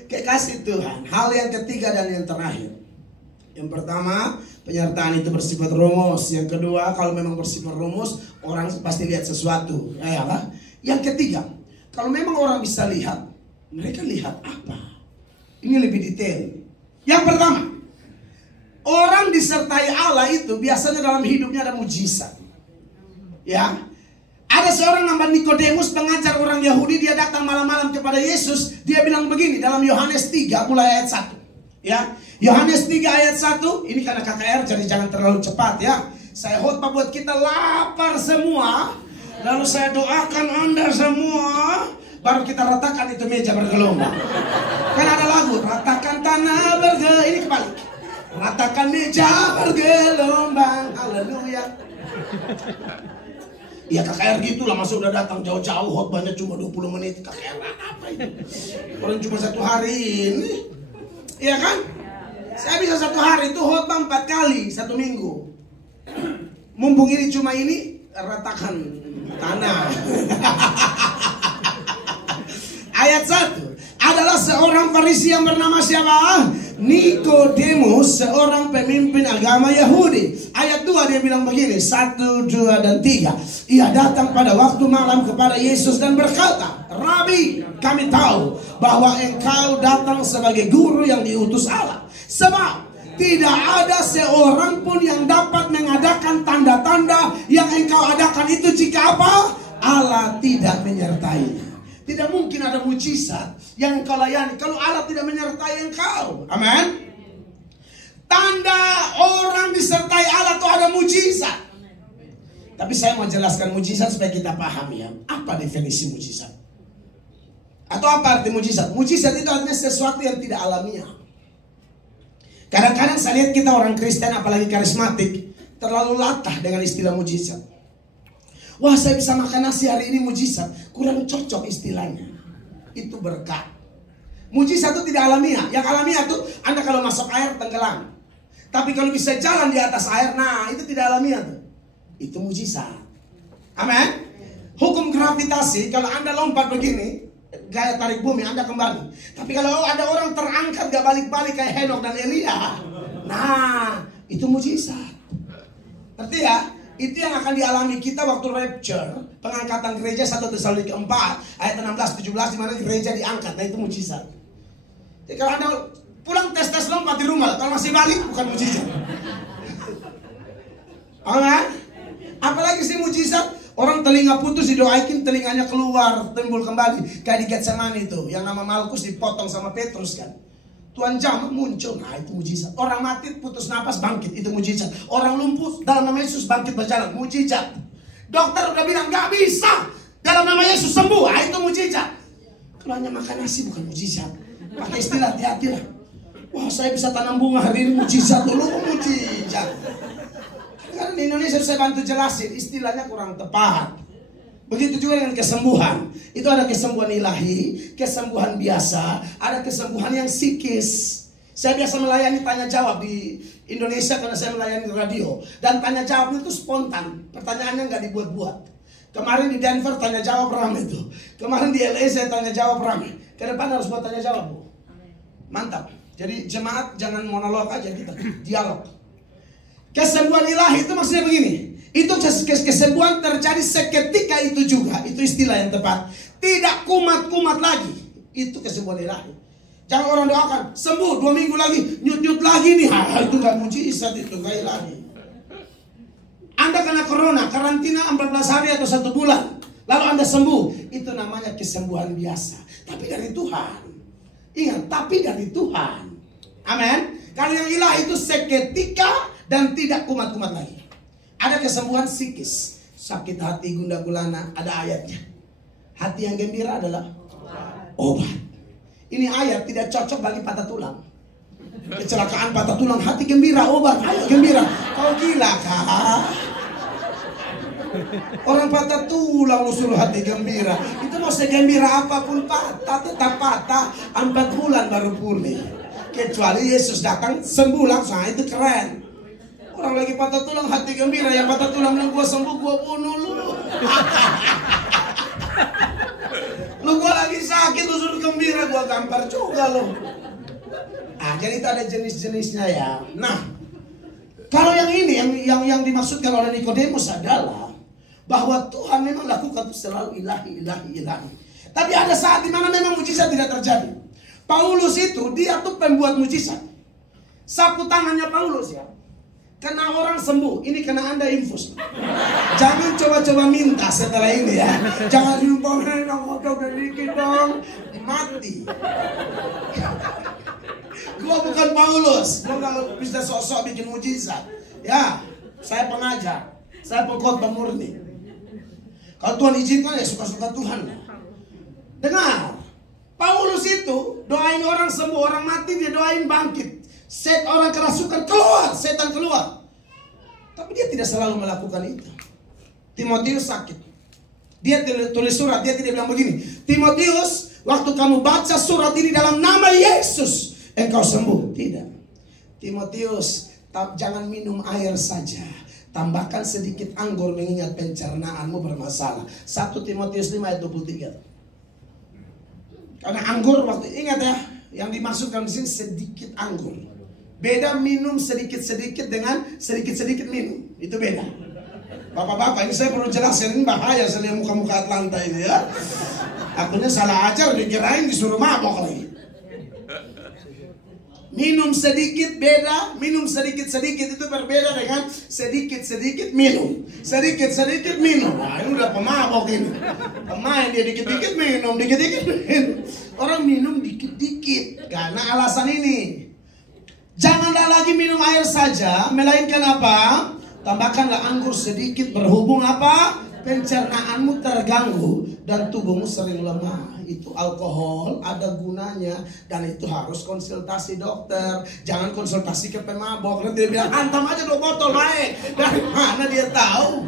Kekasih Tuhan. Hal yang ketiga dan yang terakhir. Yang pertama, penyertaan itu bersifat rumus. Yang kedua, kalau memang bersifat rumus, orang pasti lihat sesuatu. Ya lah. Yang ketiga, kalau memang orang bisa lihat, mereka lihat apa? Ini lebih detail. Yang pertama, orang disertai Allah itu biasanya dalam hidupnya ada mujizat. Ya. Ada seorang nama Nikodemus, pengajar orang Yahudi, dia datang malam-malam kepada Yesus. Dia bilang begini dalam Yohanes 3 mulai ayat 1. Ya, Yohanes 3 ayat 1. Ini karena KKR jadi jangan terlalu cepat ya. Saya khotbah buat kita lapar semua. Lalu saya doakan Anda semua, baru kita ratakan itu meja bergelombang. Kan ada lagu, ratakan tanah bergelombang. Ini kebalik. Ratakan meja bergelombang. Haleluya. Ya KKR gitulah, masa udah datang jauh-jauh, khotbahnya cuma 20 menit. KKR apa itu? Orang cuma 1 hari ini. Iya kan? Saya bisa 1 hari itu khotbah 4 kali 1 minggu. Mumpung ini cuma ini, ratakan tanah. Ayat 1. Adalah seorang Farisi yang bernama siapa? Nikodemus, seorang pemimpin agama Yahudi. Ayat 2 dia bilang begini, 1, 2, dan 3. Ia datang pada waktu malam kepada Yesus dan berkata, Rabi, kami tahu bahwa engkau datang sebagai guru yang diutus Allah. Sebab tidak ada seorang pun yang dapat mengadakan tanda-tanda yang engkau adakan itu jika apa? Allah tidak menyertainya. Tidak mungkin ada mujizat yang engkau layani kalau Allah tidak menyertai engkau. Amin. Tanda orang disertai Allah itu ada mujizat. Tapi saya mau jelaskan mujizat supaya kita paham ya. Apa definisi mujizat? Atau apa arti mujizat? Mujizat itu artinya sesuatu yang tidak alamiah. Kadang-kadang saya lihat kita orang Kristen apalagi karismatik terlalu latah dengan istilah mujizat. Wah, saya bisa makan nasi hari ini mujizat. Kurang cocok istilahnya. Itu berkat. Mujizat itu tidak alamiah. Yang alamiah itu Anda kalau masuk air tenggelam. Tapi kalau bisa jalan di atas air, nah itu tidak alamiah tuh. Itu mujizat. Amin. Hukum gravitasi, kalau Anda lompat begini, gaya tarik bumi, Anda kembali. Tapi kalau ada orang terangkat gak balik-balik kayak Henok dan Elia, nah itu mujizat. Ngerti ya? Itu yang akan dialami kita waktu rapture, pengangkatan gereja 1 Tesalonika 4 ayat 16-17 di mana gereja diangkat. Nah itu mujizat. Jadi kalau Anda pulang tes lompat di rumah, kalau masih balik bukan mujizat. Amin. Apalagi sih mujizat, orang telinga putus didoain telinganya keluar, timbul kembali. Kayak di Getsemani itu, yang nama Malkus dipotong sama Petrus kan. Tuhan jamah muncul, nah itu mujizat. Orang mati putus napas bangkit, itu mujizat. Orang lumpuh dalam nama Yesus bangkit berjalan, mujizat. Dokter udah bilang gak bisa, dalam nama Yesus sembuh, nah itu mujizat. Kalau hanya makan nasi bukan mujizat. Pakai istilah hati-hati lah. Wah, saya bisa tanam bunga hari ini, mujizat dulu, mujizat. Karena di Indonesia saya bantu jelasin, istilahnya kurang tepat. Begitu juga dengan kesembuhan. Itu ada kesembuhan ilahi, kesembuhan biasa, ada kesembuhan yang psikis. Saya biasa melayani tanya jawab di Indonesia karena saya melayani radio. Dan tanya jawabnya itu spontan. Pertanyaannya nggak dibuat-buat. Kemarin di Denver tanya jawab ramai itu. Kemarin di LA saya tanya jawab ramai. Ke depan harus buat tanya jawab, Bu. Mantap. Jadi jemaat jangan monolog aja kita, dialog. Kesembuhan ilahi itu maksudnya begini. Itu kesembuhan terjadi seketika itu juga. Itu istilah yang tepat. Tidak kumat-kumat lagi. Itu kesembuhan ilahi. Jangan orang doakan sembuh 2 minggu lagi, nyut-nyut lagi nih. Itu gak mujizat, itu gak ilahi. Anda kena corona, karantina 14 hari atau 1 bulan, lalu Anda sembuh. Itu namanya kesembuhan biasa. Tapi dari Tuhan. Ingat, tapi dari Tuhan. Amin. Kalau yang ilahi itu seketika dan tidak kumat-kumat lagi. Ada kesembuhan psikis. Sakit hati, gundah gulana, ada ayatnya. Hati yang gembira adalah obat. Ini ayat tidak cocok bagi patah tulang. Kecelakaan patah tulang, hati gembira, obat. Ayo gembira. Kau gila kah? Orang patah tulang lu suruh hati gembira. Itu mau segembira apapun patah, tetap patah. 4 bulan baru pulih. Kecuali Yesus datang sembuh langsung, itu keren. Orang lagi patah tulang hati gembira, yang patah tulang bilang gua sembuh, gua bunuh lu. Lu gua lagi sakit, lu suruh gembira, gua gampar juga lu. Jadi itu ada jenis-jenisnya ya. Nah, kalau yang ini yang dimaksudkan oleh Nikodemus adalah bahwa Tuhan memang lakukan itu selalu ilahi. Tapi ada saat dimana memang mujizat tidak terjadi. Paulus itu dia tuh pembuat mujizat. Sapu tangannya Paulus ya. Kena orang sembuh, ini kena Anda infus. Jangan coba-coba minta setelah ini ya. Jangan lupa dikit dong, mati. Gua bukan Paulus, gua gak bisa sok-sok bikin mujizat. Ya, saya pengajar, saya pengkhotbah murni. Kalau Tuhan izinkan ya suka-suka Tuhan. Dengar, Paulus itu doain orang sembuh, orang mati dia doain bangkit. Set orang kerasukan keluar, setan keluar. Tapi dia tidak selalu melakukan itu. Timotius sakit. Dia tulis surat, dia tidak bilang begini. Timotius, waktu kamu baca surat ini dalam nama Yesus, engkau sembuh. Tidak. Timotius, jangan minum air saja. Tambahkan sedikit anggur mengingat pencernaanmu bermasalah. 1 Timotius 5 ayat 23. Karena anggur waktu ingat ya, yang dimaksudkan di sini sedikit anggur. Beda minum sedikit-sedikit dengan sedikit-sedikit minum. Itu beda. Bapak-bapak, ini saya perlu jelasin, ini bahaya saya lihat muka-muka Atlanta ini ya. Akunya salah ajar, dikirain disuruh mabok lagi. Minum sedikit beda, minum sedikit-sedikit itu berbeda dengan sedikit-sedikit minum. Sedikit-sedikit minum. Nah, ini udah pemabok ini. Pemain dia dikit-dikit minum, dikit-dikit minum. Orang minum dikit-dikit karena alasan ini. Janganlah lagi minum air saja, melainkan apa? Tambahkanlah anggur sedikit, berhubung apa? Pencernaanmu terganggu dan tubuhmu sering lemah. Itu alkohol ada gunanya dan itu harus konsultasi dokter. Jangan konsultasi ke pemabok. Nanti dia bilang hantam aja 2 botol baik. Dari mana dia tahu?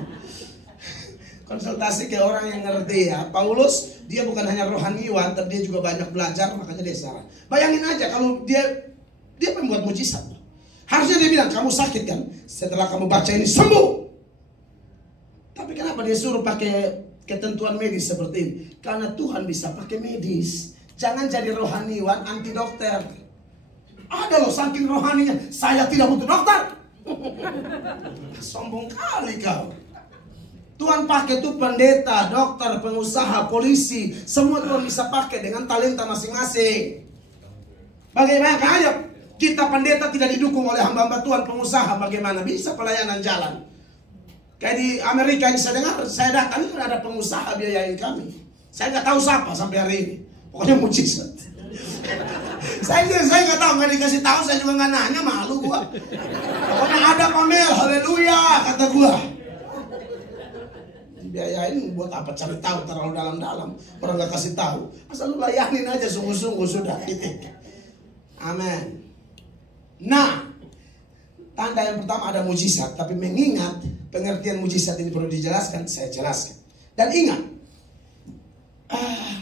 Konsultasi ke orang yang ngerti ya. Paulus dia bukan hanya rohaniwan, tapi dia juga banyak belajar, makanya dia saran. Bayangin aja kalau dia pembuat mujizat. Harusnya dia bilang kamu sakit kan? Setelah kamu baca ini sembuh. Tapi kenapa dia suruh pakai ketentuan medis seperti ini? Karena Tuhan bisa pakai medis. Jangan jadi rohaniwan anti dokter. Ada loh saking rohaninya, saya tidak butuh dokter. Sombong kali kau. Tuhan pakai tuh pendeta, dokter, pengusaha, polisi. Semua Tuhan bisa pakai dengan talenta masing-masing. Bagaimana ayo? Kita pendeta tidak didukung oleh hamba-hamba Tuhan, pengusaha, bagaimana bisa pelayanan jalan? Kayak di Amerika yang saya dengar, saya datang itu ada pengusaha biayain kami. Saya nggak tahu siapa sampai hari ini. Pokoknya mujizat. saya nggak tahu, nggak dikasih tahu, saya juga nggak nanya, malu gua. Pokoknya ada pamer, haleluya kata gua. Biayain buat apa cari tahu terlalu dalam-dalam. Orang nggak kasih tahu, asal lu layanin aja sungguh-sungguh sudah. Titik. Amin. Nah, tanda yang pertama ada mujizat, tapi mengingat pengertian mujizat ini perlu dijelaskan, saya jelaskan. Dan ingat,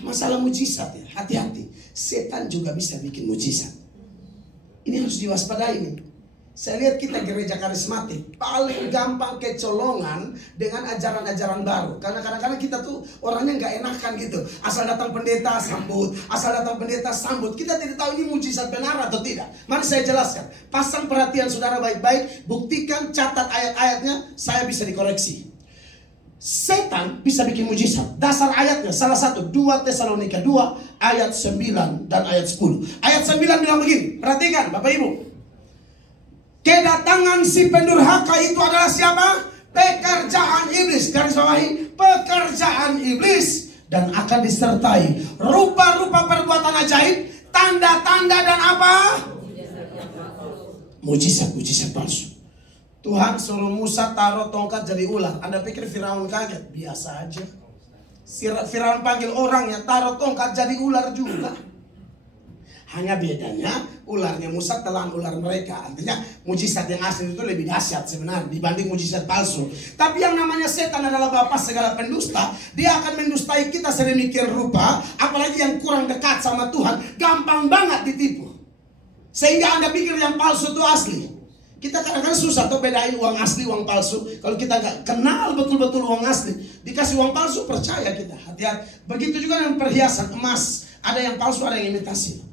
Masalah mujizat ya, hati-hati. Setan juga bisa bikin mujizat. Ini harus diwaspadai nih. Saya lihat kita gereja karismatik paling gampang kecolongan dengan ajaran-ajaran baru. Karena kadang-kadang kita tuh orangnya nggak enakan gitu. Asal datang pendeta sambut, asal datang pendeta sambut. Kita tidak tahu ini mujizat benar atau tidak. Mari saya jelaskan. Pasang perhatian saudara baik-baik. Buktikan, catat ayat-ayatnya. Saya bisa dikoreksi. Setan bisa bikin mujizat. Dasar ayatnya salah satu 2 Tesalonika 2 ayat 9 dan ayat 10. Ayat 9 bilang begini. Perhatikan Bapak Ibu. Kedatangan si pendurhaka itu adalah siapa? Pekerjaan iblis. Garis bawahi, pekerjaan iblis. Dan akan disertai rupa-rupa perbuatan ajaib, tanda-tanda dan apa? Mujizat-mujizat palsu. Tuhan suruh Musa taruh tongkat jadi ular. Anda pikir Firaun kaget? Biasa aja. Firaun panggil orangnya, taruh tongkat jadi ular juga. Hanya bedanya ularnya Musa telan ular mereka. Artinya mujizat yang asli itu lebih dahsyat sebenarnya dibanding mujizat palsu. Tapi yang namanya setan adalah bapa segala pendusta. Dia akan mendustai kita sedemikian rupa. Apalagi yang kurang dekat sama Tuhan, gampang banget ditipu. Sehingga Anda pikir yang palsu itu asli. Kita kadang-kadang susah tuh bedain uang asli, uang palsu. Kalau kita nggak kenal betul-betul uang asli, dikasih uang palsu percaya kita. Hati-hati. Begitu juga dengan perhiasan emas. Ada yang palsu, ada yang imitasi.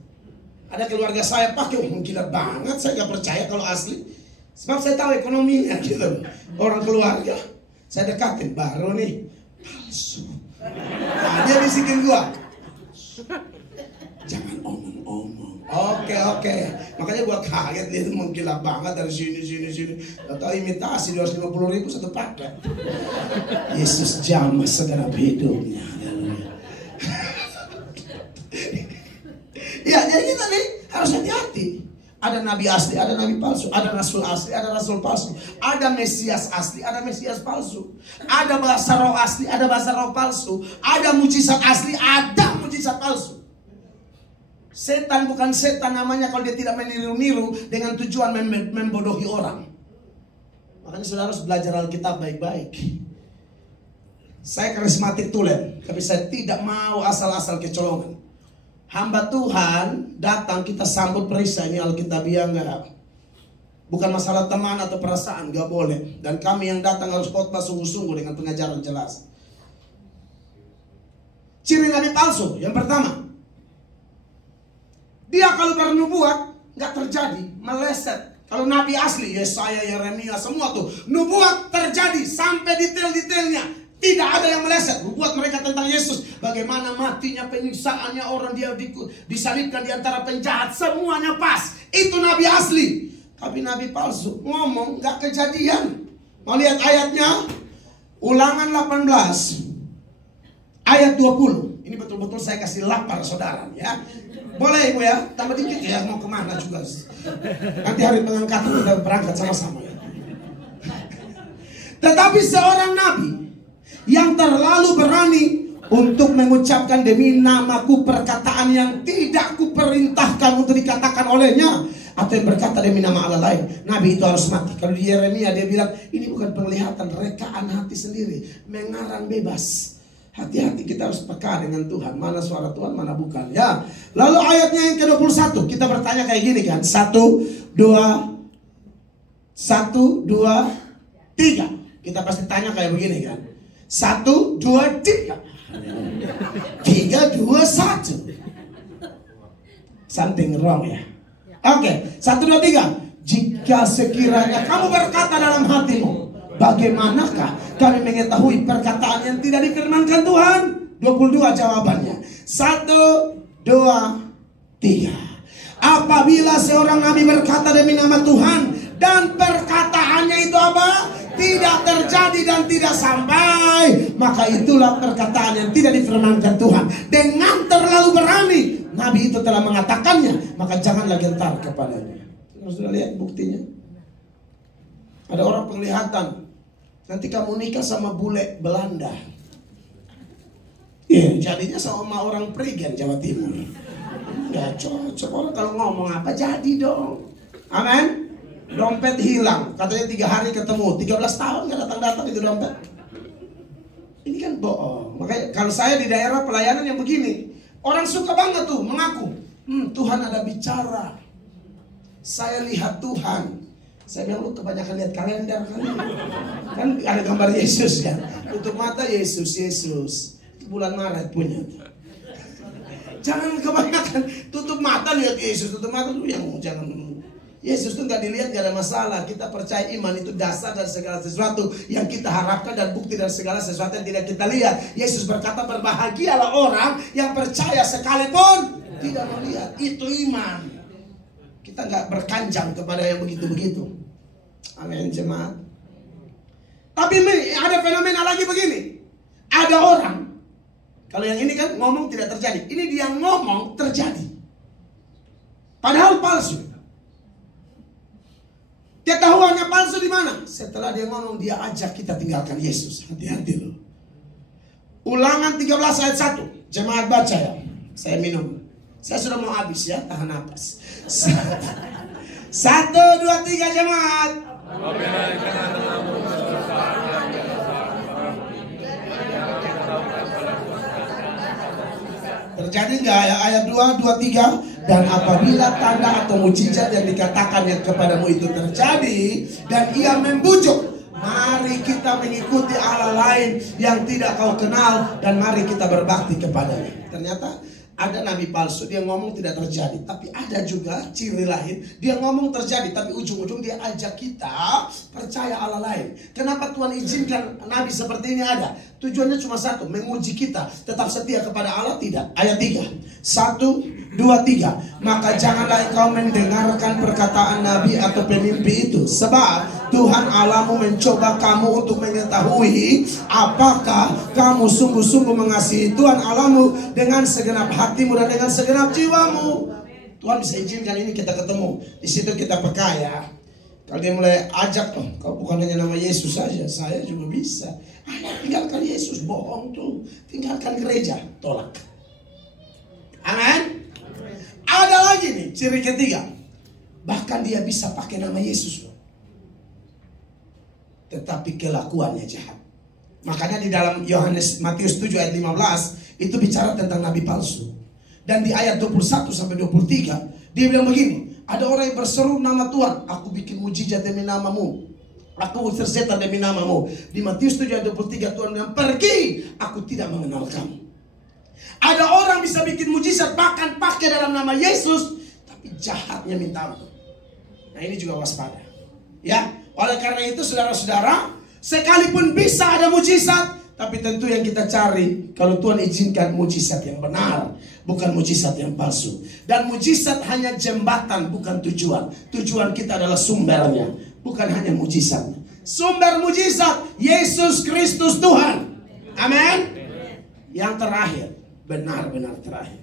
Ada keluarga saya pakai, gila banget, saya gak percaya kalau asli. Sebab saya tahu ekonominya gitu. Orang keluarga, saya dekatin, baru nih, palsu. Nah, dia bisikin gua, jangan omong-omong. Oke. Makanya gua kaget, dia menggila banget dari sini. Tahu imitasi 250.000 satu paket. Yesus jamah segenap hidupnya. Ya, jadi kita nih harus hati-hati. Ada nabi asli, ada nabi palsu. Ada rasul asli, ada rasul palsu. Ada mesias asli, ada mesias palsu. Ada bahasa roh asli, ada bahasa roh palsu. Ada mujizat asli, ada mujizat palsu. Setan bukan setan namanya kalau dia tidak meniru-niru dengan tujuan membodohi orang. Makanya saudara harus belajar Alkitab baik-baik. Saya karismatik tulen, tapi saya tidak mau asal-asal kecolongan. Hamba Tuhan datang, kita sambut periksa. Ini Alkitabiah enggak. Bukan masalah teman atau perasaan, enggak boleh. Dan kami yang datang harus khotbah sungguh-sungguh dengan pengajaran jelas. Ciri nabi palsu yang pertama, dia kalau bernubuat enggak terjadi, meleset. Kalau nabi asli, Yesaya, Yeremia, semua tuh nubuat terjadi sampai detail-detailnya. Tidak ada yang meleset. Buat mereka tentang Yesus, bagaimana matinya, penyiksaannya, orang dia disalibkan di antara penjahat, semuanya pas. Itu nabi asli. Tapi nabi palsu ngomong gak kejadian. Mau lihat ayatnya? Ulangan 18 ayat 20. Ini betul-betul saya kasih lapar saudara ya. Boleh Ibu ya, tambah dikit ya, mau kemana juga. Nanti hari pengangkatan kita berangkat sama-sama ya. Tetapi seorang nabi yang terlalu berani untuk mengucapkan demi namaku perkataan yang tidak kuperintahkan untuk dikatakan olehnya, atau yang berkata demi nama Allah lain, nabi itu harus mati. Kalau di Yeremia dia bilang, ini bukan penglihatan, rekaan hati sendiri, mengarang bebas. Hati-hati, kita harus peka dengan Tuhan, mana suara Tuhan, mana bukan ya. Lalu ayatnya yang ke-21, kita bertanya kayak gini kan, 1, 2, 3. Kita pasti tanya kayak begini kan, 1, 2, 3. 3, 2, 1. Something wrong ya. Oke, 1, 2, 3. Jika sekiranya kamu berkata dalam hatimu, bagaimanakah kami mengetahui perkataan yang tidak difirmankan Tuhan? 22 jawabannya. 1, 2, 3. Apabila seorang nabi berkata demi nama Tuhan dan perkataannya itu apa? Tidak terjadi dan tidak sampai, maka itulah perkataan yang tidak difirmankan Tuhan. Dengan terlalu berani nabi itu telah mengatakannya, maka janganlah gentar kepadanya. Sudah lihat buktinya? Ada orang penglihatan, nanti kamu nikah sama bule Belanda. Iya, jadinya sama orang Prigen Jawa Timur. Nggak cocok. Orang kalau ngomong apa jadi dong. Amin. Dompet hilang, katanya 3 hari ketemu, 13 tahun nggak datang-datang itu dompet. Ini kan bohong. Makanya kalau saya di daerah pelayanan yang begini, orang suka banget tuh mengaku, Tuhan ada bicara. Saya lihat Tuhan. Saya bilang, lu kebanyakan lihat kalender kali. Kan ada gambar Yesus kan. Tutup mata Yesus. Itu bulan Maret punya. Jangan kebanyakan tutup mata lihat Yesus. Tutup mata lu yang jangan. Yesus itu nggak dilihat, nggak ada masalah. Kita percaya iman itu dasar dari segala sesuatu yang kita harapkan dan bukti dari segala sesuatu yang tidak kita lihat. Yesus berkata, berbahagialah orang yang percaya sekalipun tidak melihat. Itu iman. Kita nggak berkanjang kepada yang begitu-begitu. Amin jemaat. Tapi ada fenomena lagi begini. Ada orang, kalau yang ini kan ngomong tidak terjadi, ini dia ngomong terjadi. Padahal palsu. Ketahuannya palsu di mana? Setelah dia ngomong, dia ajak kita tinggalkan Yesus. Hati-hati loh. Ulangan 13 ayat 1. Jemaat baca ya. Saya minum. Saya sudah mau habis ya, tahan napas. 1, 2, 3 jemaat. Terjadi nggak ya ayat 2, 3? Dan apabila tanda atau mujizat yang dikatakan yang kepadamu itu terjadi, dan ia membujuk, mari kita mengikuti Allah lain yang tidak kau kenal, dan mari kita berbakti kepadanya. Ternyata ada nabi palsu, dia ngomong tidak terjadi. Tapi ada juga ciri lain, dia ngomong terjadi, tapi ujung-ujung dia ajak kita percaya Allah lain. Kenapa Tuhan izinkan nabi seperti ini ada? Tujuannya cuma satu, menguji kita tetap setia kepada Allah tidak. Ayat 3, 1, 2, 3. Maka janganlah engkau mendengarkan perkataan nabi atau pemimpi itu, sebab Tuhan Allahmu mencoba kamu untuk mengetahui apakah kamu sungguh-sungguh mengasihi Tuhan Allahmu dengan segenap hatimu dan dengan segenap jiwamu. Tuhan bisa izinkan ini kita ketemu. Di situ kita peka ya. Kalau dia mulai ajak, kau bukan hanya nama Yesus saja, saya juga bisa. Ayo tinggalkan Yesus, bohong tuh. Tinggalkan gereja, tolak. Amin. Ada lagi nih ciri ketiga. Bahkan dia bisa pakai nama Yesus loh, tetapi kelakuannya jahat. Makanya di dalam Matius 7 ayat 15 itu bicara tentang nabi palsu. Dan di ayat 21 sampai 23 dia bilang begini, ada orang yang berseru nama Tuhan, aku bikin mujizat demi namamu, aku usir setan demi namamu. Di Matius 7 ayat 23 Tuhan bilang, pergi, aku tidak mengenal kamu. Ada orang bisa bikin mujizat bahkan pakai dalam nama Yesus, tapi jahatnya minta ampun. Nah ini juga waspada ya. Oleh karena itu saudara-saudara, sekalipun bisa ada mujizat, tapi tentu yang kita cari, kalau Tuhan izinkan mujizat yang benar, bukan mujizat yang palsu. Dan mujizat hanya jembatan, bukan tujuan. Tujuan kita adalah sumbernya, bukan hanya mujizat. Sumber mujizat Yesus Kristus Tuhan. Amin. Yang terakhir, benar-benar terakhir.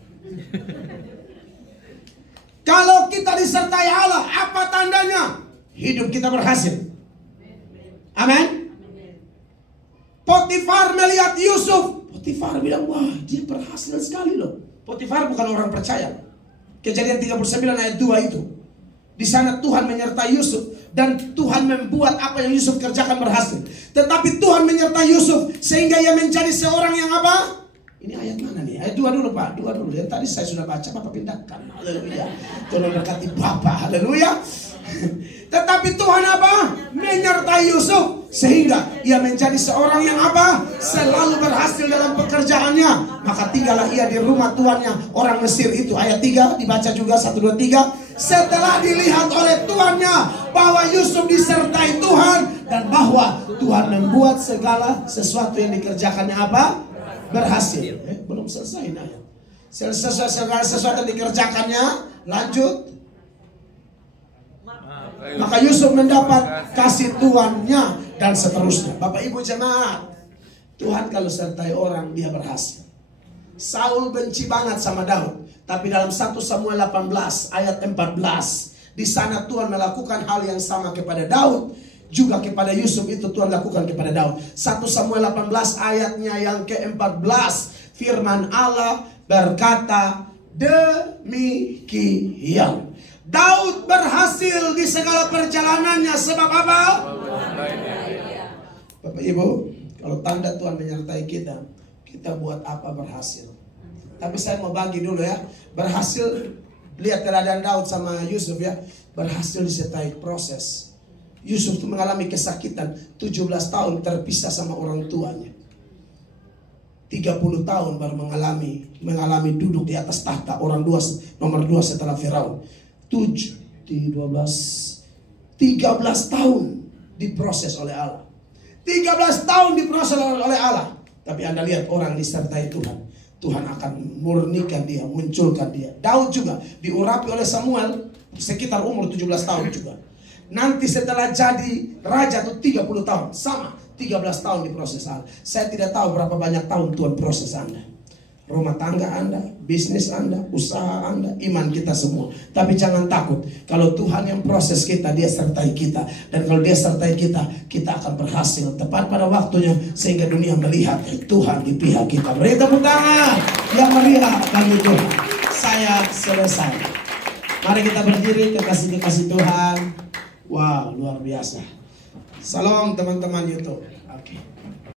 Kalau kita disertai Allah, apa tandanya? Hidup kita berhasil. Amin. Potifar melihat Yusuf. Potifar bilang, wah dia berhasil sekali loh. Potifar bukan orang percaya. Kejadian 39 ayat 2 itu. Di sana Tuhan menyertai Yusuf. Dan Tuhan membuat apa yang Yusuf kerjakan berhasil. Tetapi Tuhan menyertai Yusuf sehingga ia menjadi seorang yang apa? Ini ayat mana nih? Ayat 2 dulu Pak. 2 dulu. Yang tadi saya sudah baca, Bapak pindahkan. Haleluya. Tolong berkati Bapak. Haleluya. Tetapi Tuhan apa? Menyertai Yusuf sehingga ia menjadi seorang yang apa? Selalu berhasil dalam pekerjaannya. Maka tinggallah ia di rumah tuannya, orang Mesir itu. Ayat 3 dibaca juga 1, 2, 3. Setelah dilihat oleh tuannya bahwa Yusuf disertai Tuhan dan bahwa Tuhan membuat segala sesuatu yang dikerjakannya apa? Berhasil. Belum selesai ayat. Segala sesuatu yang dikerjakannya lanjut. Maka Yusuf mendapat kasih tuannya dan seterusnya. Bapak Ibu jemaat, Tuhan kalau sertai orang dia berhasil. Saul benci banget sama Daud, tapi dalam 1 Samuel 18 ayat 14 di sana Tuhan melakukan hal yang sama kepada Daud, juga kepada Yusuf itu Tuhan lakukan kepada Daud. 1 Samuel 18 ayatnya yang ke-14, firman Allah berkata demikian. Daud berhasil di segala perjalanannya sebab apa? Bapak Ibu, Kalau tanda Tuhan menyertai kita, kita buat apa berhasil. Tapi saya mau bagi dulu ya. Berhasil, lihat teladan Daud sama Yusuf ya. Berhasil disertai proses. Yusuf itu mengalami kesakitan 17 tahun terpisah sama orang tuanya. 30 tahun baru mengalami duduk di atas tahta nomor 2 setelah Firaun. 13 tahun diproses oleh Allah. 13 tahun diproses oleh Allah. Tapi Anda lihat orang disertai Tuhan. Tuhan akan murnikan dia, munculkan dia. Daud juga diurapi oleh Samuel sekitar umur 17 tahun juga. Nanti setelah jadi raja itu 30 tahun. Sama, 13 tahun diproses Allah. Saya tidak tahu berapa banyak tahun Tuhan proses Anda. Rumah tangga Anda, bisnis Anda, usaha Anda, iman kita semua. Tapi jangan takut. Kalau Tuhan yang proses kita, Dia sertai kita. Dan kalau Dia sertai kita, kita akan berhasil tepat pada waktunya. Sehingga dunia melihat Tuhan di pihak kita. Beri tepuk tangan yang meriah bagi Tuhan. Saya selesai. Mari kita berdiri, kekasih-kekasih Tuhan. Wow, luar biasa. Salam teman-teman YouTube. Oke.